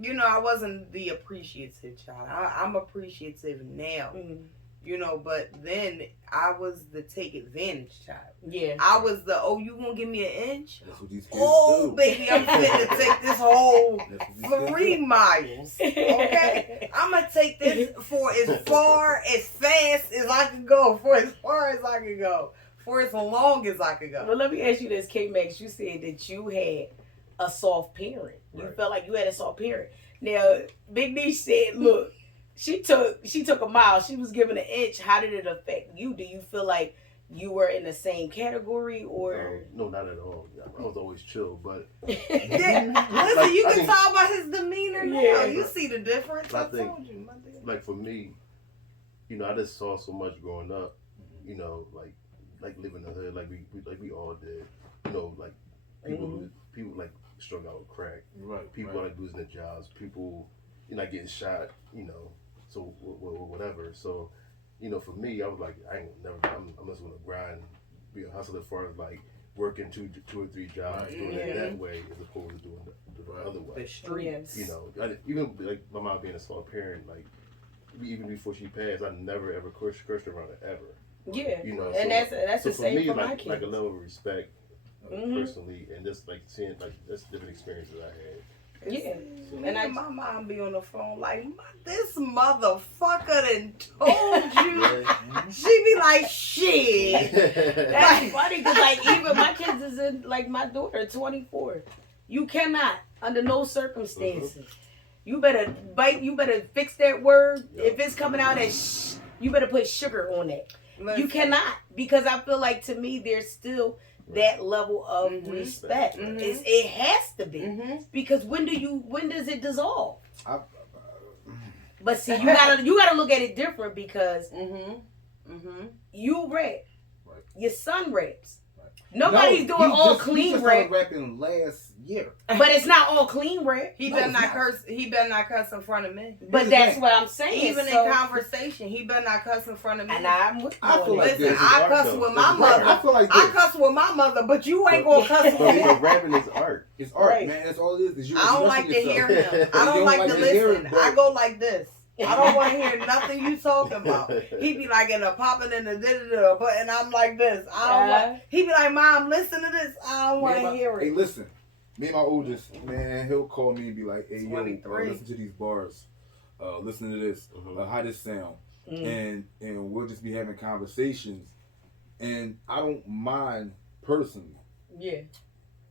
You know, I wasn't the appreciative child. I'm appreciative now. Mm, You know, but then I was the take advantage child. yeah. I was the, oh, you gonna give me an inch? That's what these kids Oh, do. baby, I'm finna take this whole That's what these kids 3 do. miles. Okay? I'm gonna take this for as far, as fast as I can go, for as far as I can go, for as long as I can go. Well, let me ask you this, K-Max. You said that you had a soft parent. You Right. felt like you had a soft parent. Now, Big Niche said, look, she took a mile. She was given an inch. How did it affect you? Do you feel like you were in the same category, or? No, not at all. I was always chill, but Yeah, listen, you I can think- tell by his demeanor now. Yeah. You see the difference. I I think- told you, my dear. like for me, you know, I just saw so much growing up. You know, like living in the hood, like we all did. You know, like people like strung out with crack. Right. People right. like losing their jobs. People, you know, getting shot. You know, so whatever. So, you know, for me, I was like, I'm just gonna grind, be a hustler as far as like working two or three jobs, Right. doing Yeah. it that way as opposed to doing the Right. other way. The streets. You know, even like my mom being a small parent, like even before she passed, I never ever cursed around her ever. Yeah, You know, and so- that's So the for same me, for my like kids. a level of respect Mhm. personally, and just like seeing like that's different experiences I had. Yeah. And And my mom be on the phone like, this motherfucker done told you. She be like, shit. That's funny because like even my kids is in, like my daughter 24. You cannot under no circumstances. You better bite. You better fix that word. Yeah. If it's coming out as you better put sugar on it. Listen, You cannot, because I feel like to me there's still that level of Mhm. respect. Mhm. It has to be, Mhm. because when does it dissolve? I- But see, you gotta look at it different, because Mhm. Mhm. you rap, Right. your son raps. Right. Nobody's No, doing he all just- clean he just rap, started rapping last year. but it's not all clean rap. He No, better it's not not. curse. He better not cuss in front of me. But Here's that's the what I'm saying. Even so, in conversation, he better not cuss in front of me. and I'm with you I on feel that. like Listen, this is I art, cuss though. with my This is Right, mother. I feel like I this. cuss with my mother, but you ain't gonna cuss with me. But rapping is art. It's art, Right. man. That's all it is. You I don't like to expressing hear yourself. him. I You don't like to hear listen. it, but- I go like this. I don't want to hear nothing you talking about. He be like in a popping in the da but and I'm like this. I don't want. He be like, Mom, listen to this. I don't want to hear Hey, it. listen. Me and my oldest, man, he'll call me and be like, hey, yo, 23. listen to these bars. Listen to this. How this sound. Mm. And we'll just be having conversations. And I don't mind, personally, Yeah.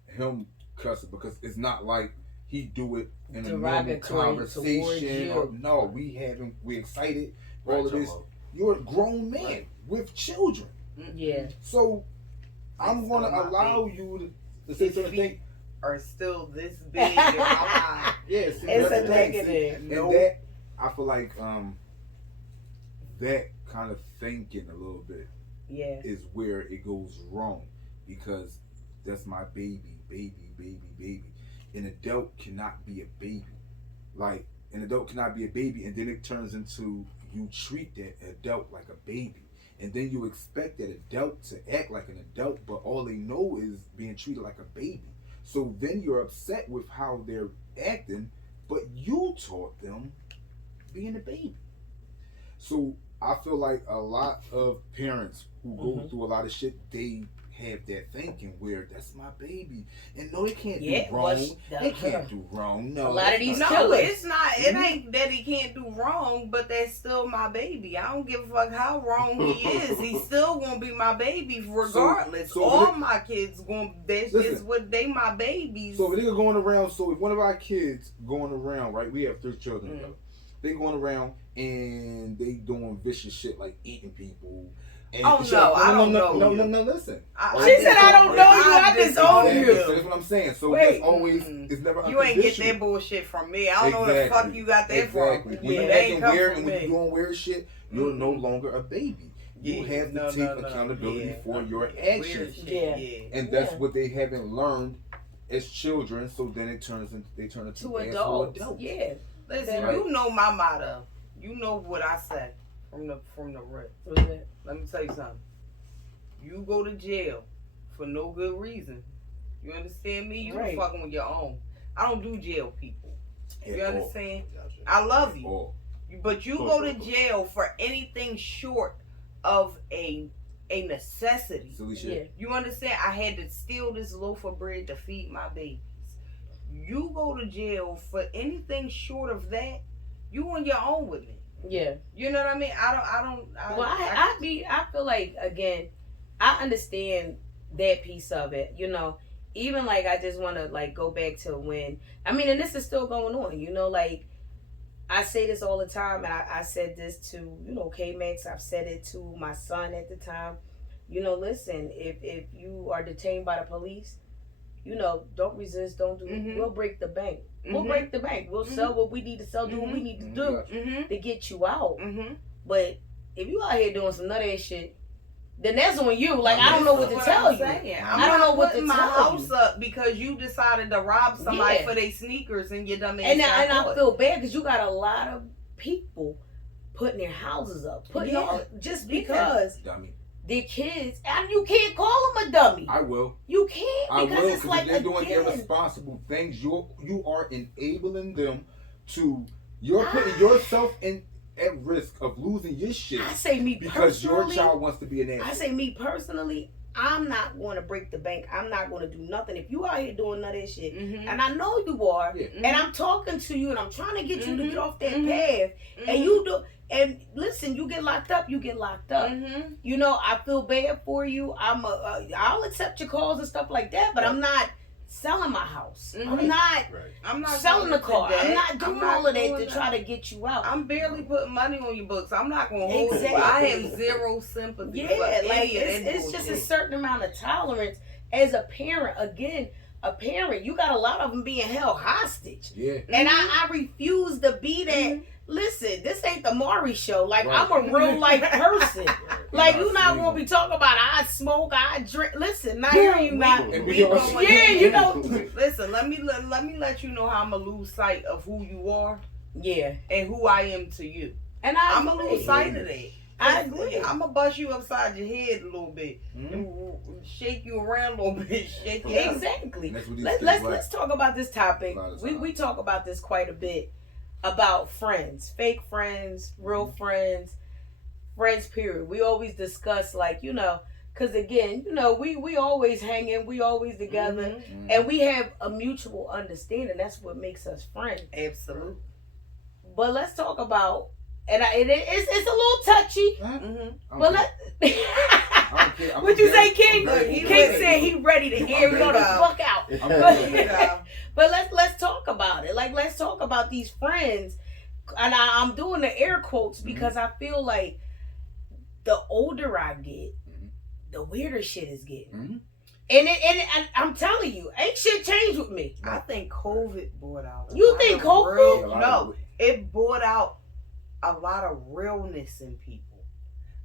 him cussing, because it's not like he do it in a normal Derogatory towards conversation. you. Or, no, we excited. Right, All of this. You're a grown man Right. with children. Yeah. So I'm That's going to still my allow baby. you to say His certain feet things. are still this big in my mind. Yeah, see, It's that's a the thing. negative. And Nope. that, I feel like that kind of thinking a little bit Yeah. is where it goes wrong, because that's my baby. An adult cannot be a baby. Like, an adult cannot be a baby, and then it turns into you treat that adult like a baby. And then you expect that adult to act like an adult, but all they know is being treated like a baby. So then you're upset with how they're acting, but you taught them being a baby. So I feel like a lot of parents who go through a lot of shit, they have that thinking where that's my baby, and no, they can't do wrong. They can't do wrong. No, A lot of these No, killers. it's not. It ain't that he can't do wrong, but that's still my baby. I don't give a fuck how wrong he is. He's still gonna be my baby regardless. So All my kids gonna. That's Listen. just what they my babies. So if a nigga going around, so if one of our kids going around, right? We have 3 children. Together. They going around and they doing vicious shit like eating people. And Oh, shit. no, I don't know No, you. listen. She said, "I don't know you. I disown Exactly. you." So that's what I'm saying. So Wait. it's always, it's never You ain't get unconditional. that bullshit from me. I don't know where the fuck you got that Exactly. from. When Yeah, you they ain't acting come weird from and when me. you doing weird shit, you're no longer a baby. You Yeah. have to No, take no, no. accountability Yeah. for your Weird actions. shit, Yeah. yeah. And that's Yeah. what they haven't learned as children. So then they turn into To asshole adults. adults. Yeah. Listen, Right. you know my motto. You know what I say from the rip. Let me tell you something. You go to jail for no good reason. You understand me? You Right. fucking with your own. I don't do jail people. You At all. understand? Gotcha. I love you. All. But you go to jail for anything short of a necessity. Silly Yeah. shit. You understand? I had to steal this loaf of bread to feed my babies. You go to jail for anything short of that, you on your own with me. Yeah. You know what I mean? Well, I feel like, again, I understand that piece of it. You know, even like I just want to like go back to when, I mean, and this is still going on. You know, like I say this all the time, and I said this to, you know, K-Max. I've said it to my son at the time. You know, listen, if you are detained by the police, you know, don't resist, don't do. Mhm. We'll break the bank. We'll Mhm. break the bank. We'll sell what we need to sell, do what we need to do Mm-hmm. to get you out. Mm-hmm. But if you out here doing some nut ass shit, then that's on you. Like, I don't know what to tell you. I don't know what to putting my tell house you. up because you decided to rob somebody Yeah. for their sneakers and you done And I feel bad because you got a lot of people putting their houses up, putting Yeah. all just because Dummy. their kids, and you can't call them a dummy. I will. You can't I because will, it's because like if they're doing again, irresponsible things, you are enabling them to. You're putting yourself at risk of losing your shit I say me because your personally. child wants to be an asshole. I say me personally. I'm not going to break the bank. I'm not going to do nothing. If you out here doing none of that shit, Mm-hmm. and I know you are, Yeah. and I'm talking to you, and I'm trying to get you to Mhm. get off that Mhm. path, and you do. And listen, you get locked up. You get locked up. Mm-hmm. You know, I feel bad for you. I'll accept your calls and stuff like that, but I'm not selling my house. Mhm. I'm not Right. I'm not selling the going car. to I'm that. not doing not all of that doing to that. try to get you out. I'm barely putting money on your books. I'm not gonna hold you. I Exactly. have zero sympathy. Yeah, for any like of that it's just a bullshit. certain amount of tolerance as a parent. Again, a parent, you got a lot of them being held hostage, Yeah. and I refuse to be that. Mhm. Listen, this ain't the Maury show. Like Right. I'm a real life person. Like You're you not not sleeping. gonna be talking about I smoke, I drink. Listen, not hearing you not. And We we are- going- Yeah, you know. Listen, let me let you know how I'm gonna lose sight of who you are Yeah, and who I am to you. and I'm agree. gonna lose sight of that. I agree. I'm gonna bust you upside your head a little bit Mhm. and shake you around a little bit. Shake you up. Exactly. That's what these Let's kids let's like. let's talk about this topic. A lot of We time. talk about this quite a bit about friends, fake friends, real friends, friends. Period. We always discuss like because again, we always hanging, we always together, Mhm. and we have a mutual understanding. That's what makes us friends. Absolutely. But let's talk about, and it's a little touchy. Mm-hmm. But let. I don't care. I'm What'd you say, very- King? I'm very He King open. said he ready to hear. We I'm go the ready. fuck out. I'm But- very- But let's talk about it. Like let's talk about these friends, and I'm doing the air quotes because I feel like the older I get, the weirder shit is getting. Mhm. And I'm telling you, ain't shit changed with me. I think COVID brought out. You lot think of COVID? real- A lot No, of- it brought out a lot of realness in people.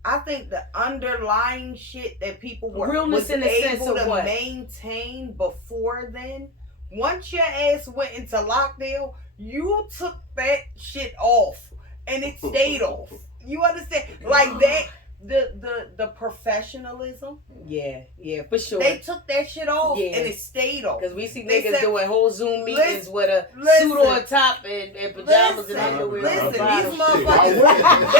I think the underlying shit that people were Realness was in the sense able of to what? maintain before then. Once your ass went into lockdown, you took that shit off, and it stayed off. You understand? Like that. The professionalism, Yeah, for sure. they took that shit off Yeah. and it stayed off. Because we see They niggas said- doing whole Zoom meetings with a listen. suit on top and pajamas Listen, and underwear listen, on the these bottom. Shit, why motherfuckers, wouldn't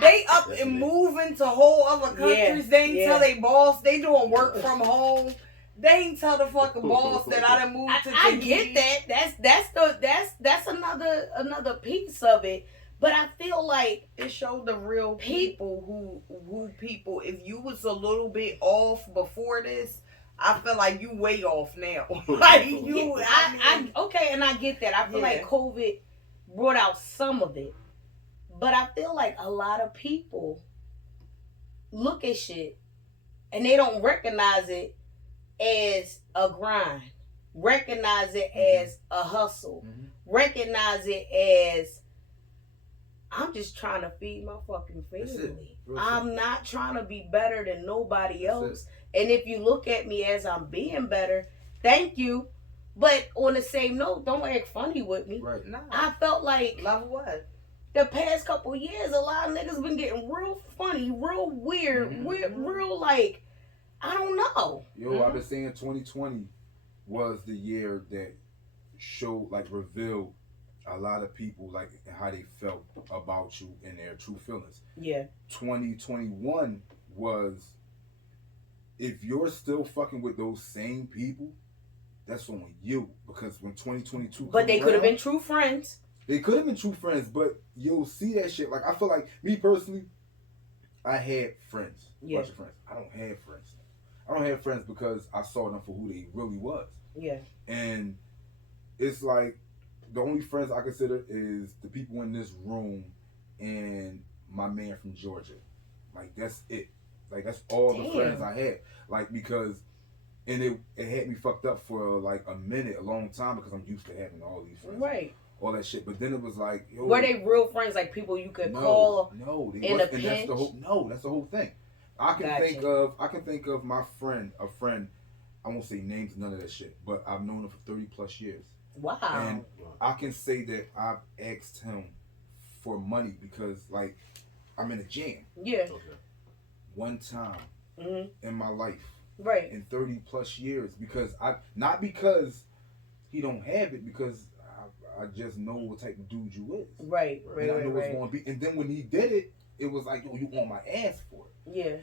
they They up That's and it. moving to whole other countries. They ain't yeah. tell they boss. They doing work from home. They ain't tell the fucking boss that I done moved to I Tahiti. get that. That's another piece of it. But I feel like It showed the real people who people. If you was a little bit off before this, I feel like you way off now. Like you, I okay, and I get that. I feel like Yeah. COVID brought out some of it, but I feel like a lot of people look at shit and they don't recognize it as a grind, recognize it as a hustle, Mhm. recognize it as I'm just trying to feed my fucking That's it. family. Real I'm simple. not trying to be better than nobody That's else. And if you look at me as I'm being better, thank you. But on the same note, don't act funny with me. Right. nah. I felt like Love what? the past couple years, a lot of niggas been getting real funny, real weird, Mhm. real like, I don't know. Yo, I've been saying 2020 was the year that showed, like, revealed a lot of people, like, how they felt about you and their true feelings. Yeah. 2021 was, if you're still fucking with those same people, that's on you. Because when 2022 But come they could have around, been true friends. They could have been true friends, but you'll see that shit. Like, I feel like, me personally, I had friends. Yeah. Bunch of friends. I don't have friends. I don't have friends because I saw them for who they really was. Yeah. And it's like, the only friends I consider is the people in this room and my man from Georgia. Like, that's it. Like, that's all the Damn. friends I had. Like, because, and it had me fucked up for like a minute, a long time, because I'm used to having all these friends. Right. All that shit. But then it was like, yo. Were they real friends, like people you could No, call? no, they in wasn't, a and that's the whole. pinch? No, that's the whole thing. I can Gotcha. think of my friend, a friend. I won't say names, none of that shit. But I've known him for 30 plus years, Wow. and I can say that I've asked him for money because, like, I'm in a jam. Yeah. Okay. One time hmm in my life, Right. in 30 plus years, because not because he don't have it, because I just know what type of dude you is. Right. And I Right. knew it was Right. going to be. And then when he did it, it was like, yo, you on my ass for it. Yeah.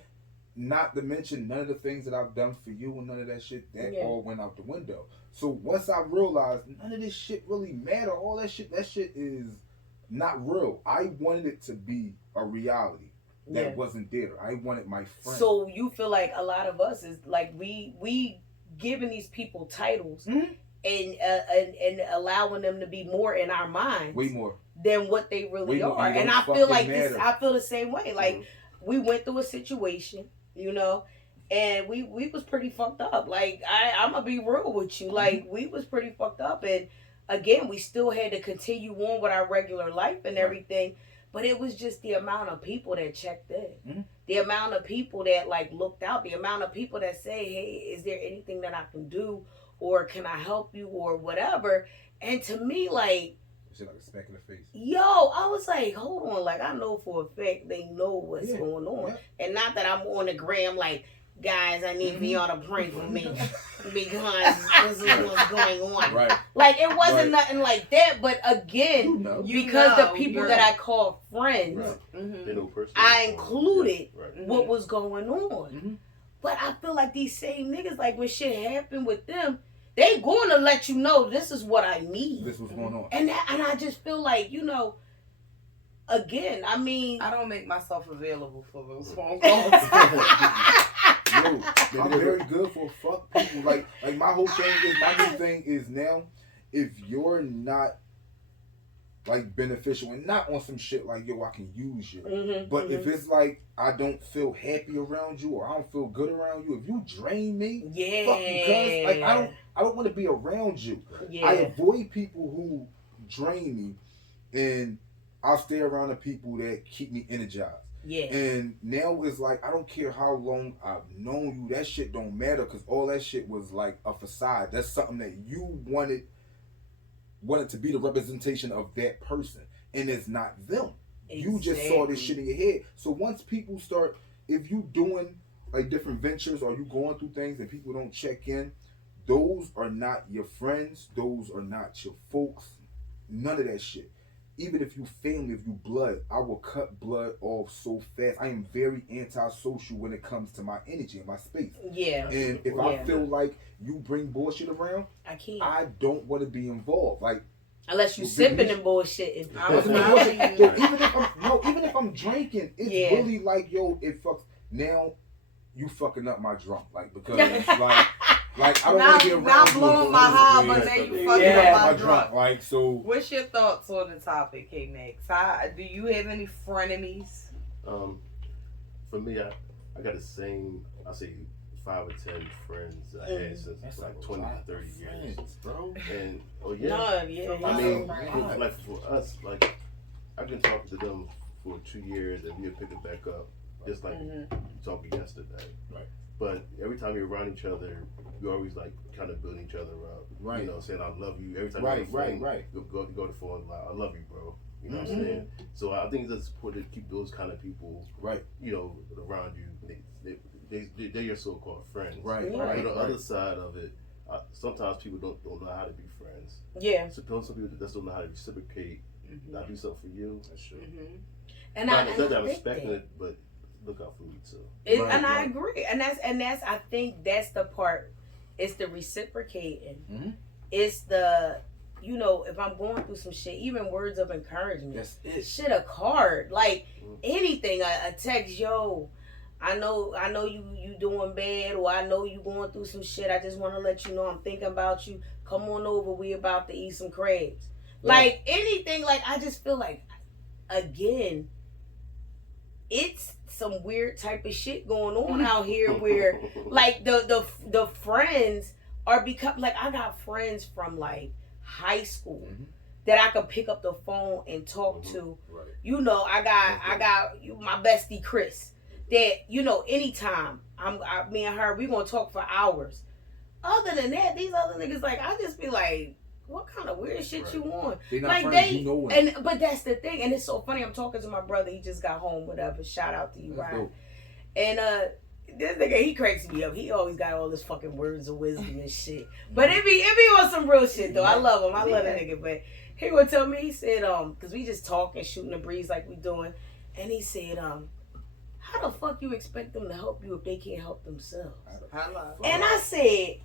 Not to mention none of the things that I've done for you and none of that shit, that Yeah. all went out the window. So once I realized none of this shit really matter, all that shit is not real. I wanted it to be a reality that Yeah. wasn't there. I wanted my friend. So you feel like a lot of us is like we giving these people titles Mhm. and allowing them to be more in our minds way more. than what they really Way more. are. It And don't I feel fucking like this. matter. I feel the same way. Like Mhm. we went through a situation, you know, and we was pretty fucked up. Like I'm gonna be real with you. Like we was pretty fucked up, and again, we still had to continue on with our regular life and Right. everything. But it was just the amount of people that checked in, Mhm. the amount of people that like looked out, the amount of people that say, "Hey, is there anything that I can do, or can I help you, or whatever?" And to me, like, Shit like a speck in the face. yo, I was like, hold on, like I know for a fact they know what's Yeah. going on, Yeah. and not that I'm on the gram like, guys, I need for Mhm. y'all to pray for me because this is what's going on. Right. Like it wasn't Right. nothing like that, but again, You know. You because know, the people you're- that I call friends, Right. Mm-hmm. They know personally. I included Right. what was going on. Mhm. But I feel like these same niggas, like when shit happened with them, they going to let you know this is what I need. This was going on. And I just feel like, you know, again, I mean, I don't make myself available for those phone calls. Yo, I'm very good for fuck people. Like my whole thing is, my new thing is now, if you're not like beneficial and not on some shit like, yo, I can use you. But if it's like I don't feel happy around you or I don't feel good around you, if you drain me, yeah, fuck you, cuz like I don't want to be around you. yeah, I avoid people who drain me, and I'll stay around the people that keep me energized. yeah, And now it's like, I don't care how long I've known you, that shit don't matter, because all that shit was like a facade. That's something that you wanted to be the representation of that person, and it's not them. You just saw this shit in your head. So once people start, if you doing like different ventures or you going through things and people don't check in, those are not your friends. Those are not your folks. None of that shit. even if you family, if you blood, I will cut blood off so fast. I am very antisocial when it comes to my energy and my space. Yeah. And if I feel like you bring bullshit around, I can't. I don't want to be involved. Like, Unless you sipping and bullshitting. even if I'm drinking, it's really like, yo, it fucks. Now you fucking up my drunk, like, because like I don't want to be around. Not blowing my high, but then you fucking up my drunk. Like, so. What's your thoughts on the topic, K Max? Do you have any frenemies? For me, I got the same. I say 5 or 10 friends I had since like 20 to 30 years, bro. And I mean, like for us, like I've been talking to them for 2 years, and we'll pick it back up, just like talking yesterday. Right. But every time you're around each other, you're always like kind of building each other up. Right. You know, saying I love you every time. Right. You go to the phone, like, I love you, bro. You know what I'm saying? So I think it's important to keep those kind of people, right, you know, around you. They're your so-called friends. Right. But on the other side of it, sometimes people don't know how to be friends. Yeah. So some people just don't know how to reciprocate. Not do something for you. That's true. And I'm think respecting that. it, but look out for me too. And I agree. And that's I think that's the part. It's the reciprocating. It's the, you know, if I'm going through some shit, even words of encouragement. That's it. Shit, a card, like anything, a text, yo. I know you doing bad, or I know you going through some shit. I just want to let you know I'm thinking about you. Come on over. We about to eat some crabs. Like anything. Like I just feel like, again, it's some weird type of shit going on out here where like the friends are like I got friends from like high school that I could pick up the phone and talk to. Right. You know, I got my bestie Chris. That, you know, anytime me and her, we gonna talk for hours. Other than that, these other niggas, like, I just be like, what kind of weird shit you want? They not like friends, you know it. but that's the thing, and it's so funny. I'm talking to my brother. He just got home. Whatever. Shout out to you, Ryan. And this nigga, he cracks me up. He always got all this fucking words of wisdom and shit. But it be on some real shit though. I love him. I love that nigga. But he would tell me, he said, because we just talking, shooting the breeze like we doing, and he said, how the fuck you expect them to help you if they can't help themselves? And I said,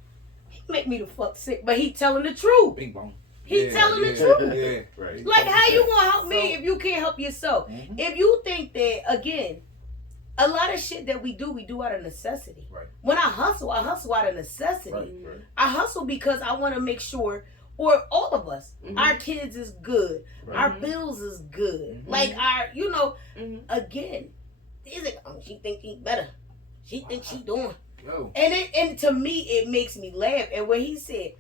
he make me the fuck sick, but he telling the truth. Bing bong. He telling the truth. Yeah, right. Like, how you gonna help me if you can't help yourself? If you think that, again, a lot of shit that we do out of necessity. Right. When I hustle out of necessity. Right. I hustle because I want to make sure, or all of us, our kids is good, our bills is good, like our, you know, again. She think he better. She think she doing. Yo. And to me it makes me laugh. And when he said,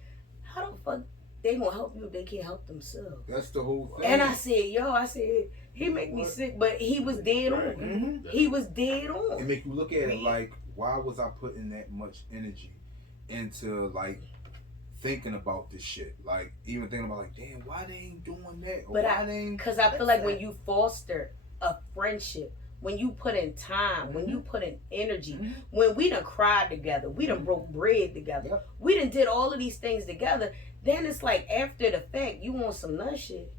how the fuck they gonna help you if they can't help themselves? That's the whole thing. And I said, he make me sick, but he was dead on. He was dead on. It make you look at it like, why was I putting that much energy into like thinking about this shit? Like even thinking about like, damn, why they ain't doing that? Or But because I feel like when you foster a friendship, when you put in time, when you put in energy, when we done cried together, we done broke bread together, we done did all of these things together, then it's like after the fact, you want some nut shit.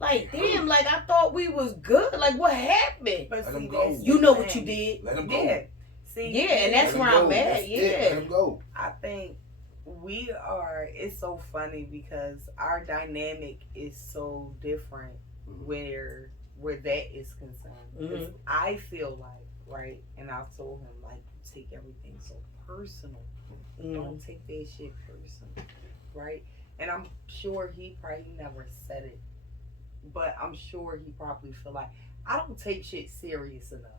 Like, damn, like I thought we was good. Like, what happened? But Let see, him go. that's You know what you did. Let him go. Yeah. See, And that's where I'm at. Let him go. I think it's so funny because our dynamic is so different where that is concerned. Because I feel like, right, and I've told him, like, you take everything so personal. Don't take that shit personal, right? And I'm sure he probably never said it, but I'm sure he probably feel like, I don't take shit serious enough.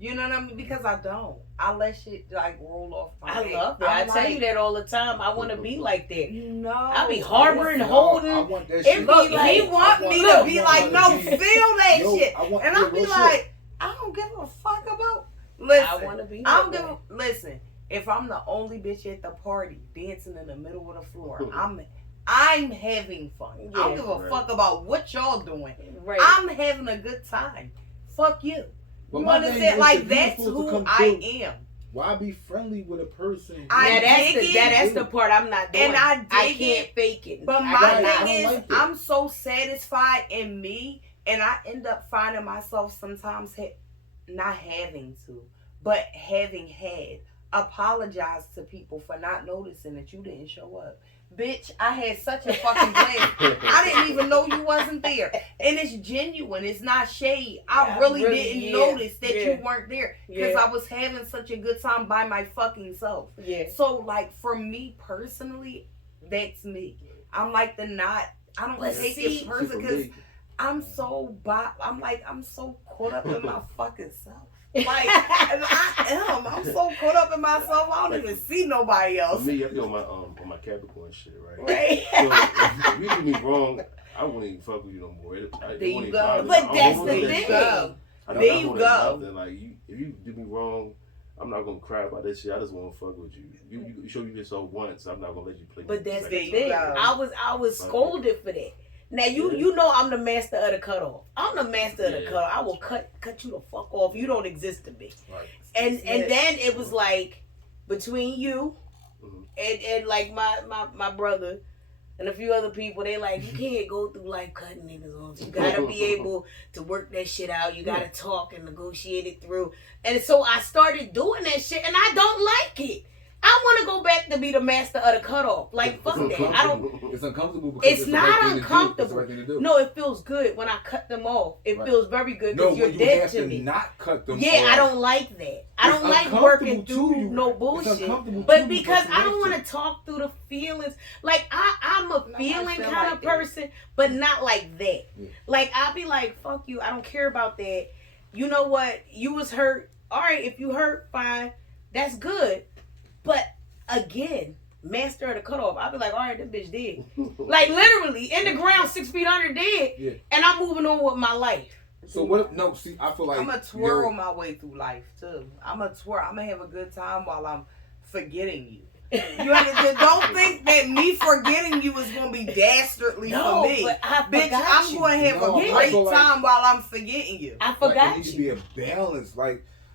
You know what I mean? Because I don't. I let shit like roll off my head. I love that. I tell you that all the time. I want to be like that. No. I be harboring, holding. I want that It shit. be Look, like, he want me to be like, no, feel that shit. And I'll be like, I don't give a fuck about. Listen, I want to be I like don't give that. a, listen, if I'm the only bitch at the party dancing in the middle of the floor, I'm having fun. I don't give a fuck about what y'all doing. Right. I'm having a good time. Fuck you. But You my thing understand? is, Like, if you that's supposed to who come I through- am. why be friendly with a person? I Now dig it. that's the part I'm not doing. And I dig can't it, fake it. But I my cannot. thing is, like that. I'm so satisfied in me, and I end up finding myself sometimes not having to, but having had apologize to people for not noticing that you didn't show up. Bitch, I had such a fucking blast. I didn't even know you wasn't there. And it's genuine. It's not shade. I really didn't notice that you weren't there. Because I was having such a good time by my fucking self. Yeah. So, like, for me personally, that's me. I'm like I don't take it personally because I'm so caught up in my fucking self. Like, I'm so caught up in myself, I don't even see nobody else. For me, I be on my Capricorn shit, right? Right. So if you do me wrong, I wouldn't even fuck with you no more. There you go. But that's the thing. There you go. Like, if you do me wrong, I'm not gonna cry about this shit. I just want to fuck with you. You show you yourself once. I'm not gonna let you play. But me that's the the second thing. time. I was scolded for that. Now you know I'm the master of the cutoff. I'm the master of the cutoff. I will cut you the fuck off. You don't exist to me. Right. And then it was like between you and like my brother and a few other people, they like, you can't go through life cutting niggas off. You gotta be able to work that shit out. You gotta talk and negotiate it through. And so I started doing that shit, and I don't like it. I want to go back to be the master of the cutoff. Like, fuck that. I don't. It's uncomfortable because It's the not right thing to do. uncomfortable. It's the right thing to do. No, it feels good when I cut them off. It Right. feels very good No, because you're when you dead have to to me. not cut them Yeah, off. I don't like that. I It's don't like uncomfortable working to through you. no It's bullshit. uncomfortable to But you, because but you I don't have want to talk through the feelings. Like I'm a feeling feel kind like of that. person, but not like that. Yeah. Like I'll be like, fuck you. I don't care about that. You know what? You was hurt. All right, if you hurt, fine. That's good. But again, master of the cutoff. I'll be like, all right, this bitch dead. Like literally in the ground, 6 feet under dead. Yeah. And I'm moving on with my life. So what? No, see, I feel like I'm gonna twirl my way through life too. I'm gonna twirl. I'm gonna have a good time while I'm forgetting you. You understand? Don't think that me forgetting you is gonna be dastardly No, for me. but I Bitch, forgot I'm you. gonna have No, a I great feel like- time while I'm forgetting you. I Like, forgot it needs to you. be a balance.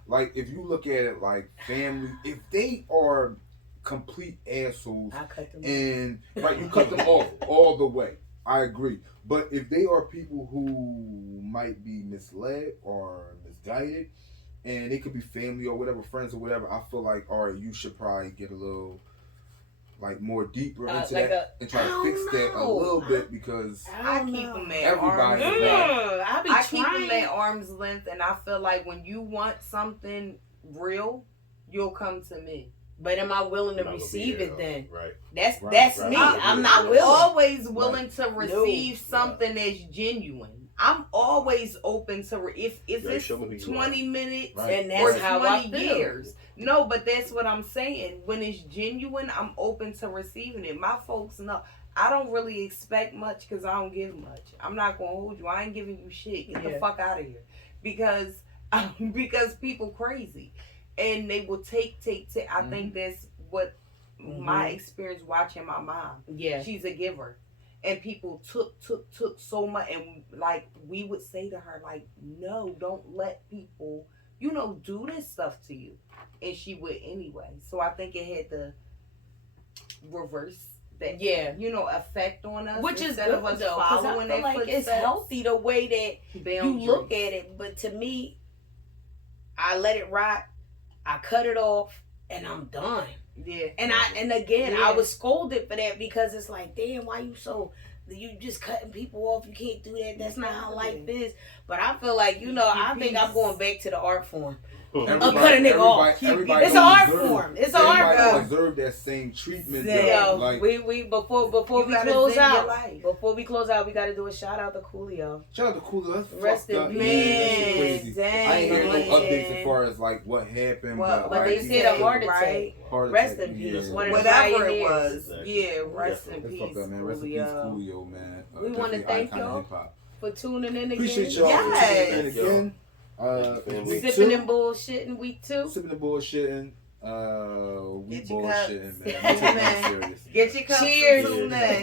Like if you look at it like family, if they are complete assholes I cut them off. and right, you cut them off all the way. I agree. But if they are people who might be misled or misguided, and it could be family or whatever, friends or whatever, I feel like, all right, you should probably get a little like more deeper into like that and try I to don't fix that a know. little bit because I don't keep know. them at Everybody arm's is length. I be I keep them trying. at arm's length, and I feel like when you want something real, you'll come to me. But am I willing to I'm not gonna be receive there, it then? Right. That's Right. me. Right. I'm not I'm willing. always willing to receive No. something that's genuine. I'm always open to if Yeah, it's show me who you 20 minutes Right. And or that's how I 20 feel. years. No, but that's what I'm saying. When it's genuine, I'm open to receiving it. My folks know. I don't really expect much because I don't give much. I'm not gonna hold you. I ain't giving you shit. Get the Yeah. fuck out of here. Because people crazy. And they will take. I think that's what my experience watching my mom. Yeah. She's a giver. And people took so much, and like we would say to her, like, no, don't let people, do this stuff to you. And she would anyway. So I think it had the reverse that, effect on us. Which is instead good of us though, because I following feel that like it's footsteps. healthy the way that you Boundaries. look at it. But to me, I let it rot, I cut it off, and I'm done. Yeah. And again, Yeah. I was scolded for that because it's like, damn, why you just cutting people off? You can't do that. That's not how life is. But I feel like, I think I'm going back to the art form. Cut a nigga off. Everybody It's an art deserve- form. It's an art everybody form. deserve that same treatment. Yeah. though. Yo, Like, we before You we gotta close live your out. life. Before we close out, we got to do a shout out to Coolio. shout out to Coolio. That's Rest fucked in up. peace. Man, that's crazy. Dang. I ain't heard no Man. updates as far as like what happened, Well, but But like, they he said got a heart killed. attack. Heart Rest attack, in peace. yeah. One of the Whatever it pioneers. was. Exactly. Yeah, rest in That's peace. fucked up, man. Rest in peace, Coolio. Coolio, man. We wanna Definitely thank icon of y'all. hip-hop. For tuning in again. Appreciate y'all Yes. for tuning in again. Family. Week Sipping two, and bullshitting week 2. sipping and bullshitting. We Get your bullshitting, cups. man. We taking it Man. serious. Get your cups Cheers. and tune in.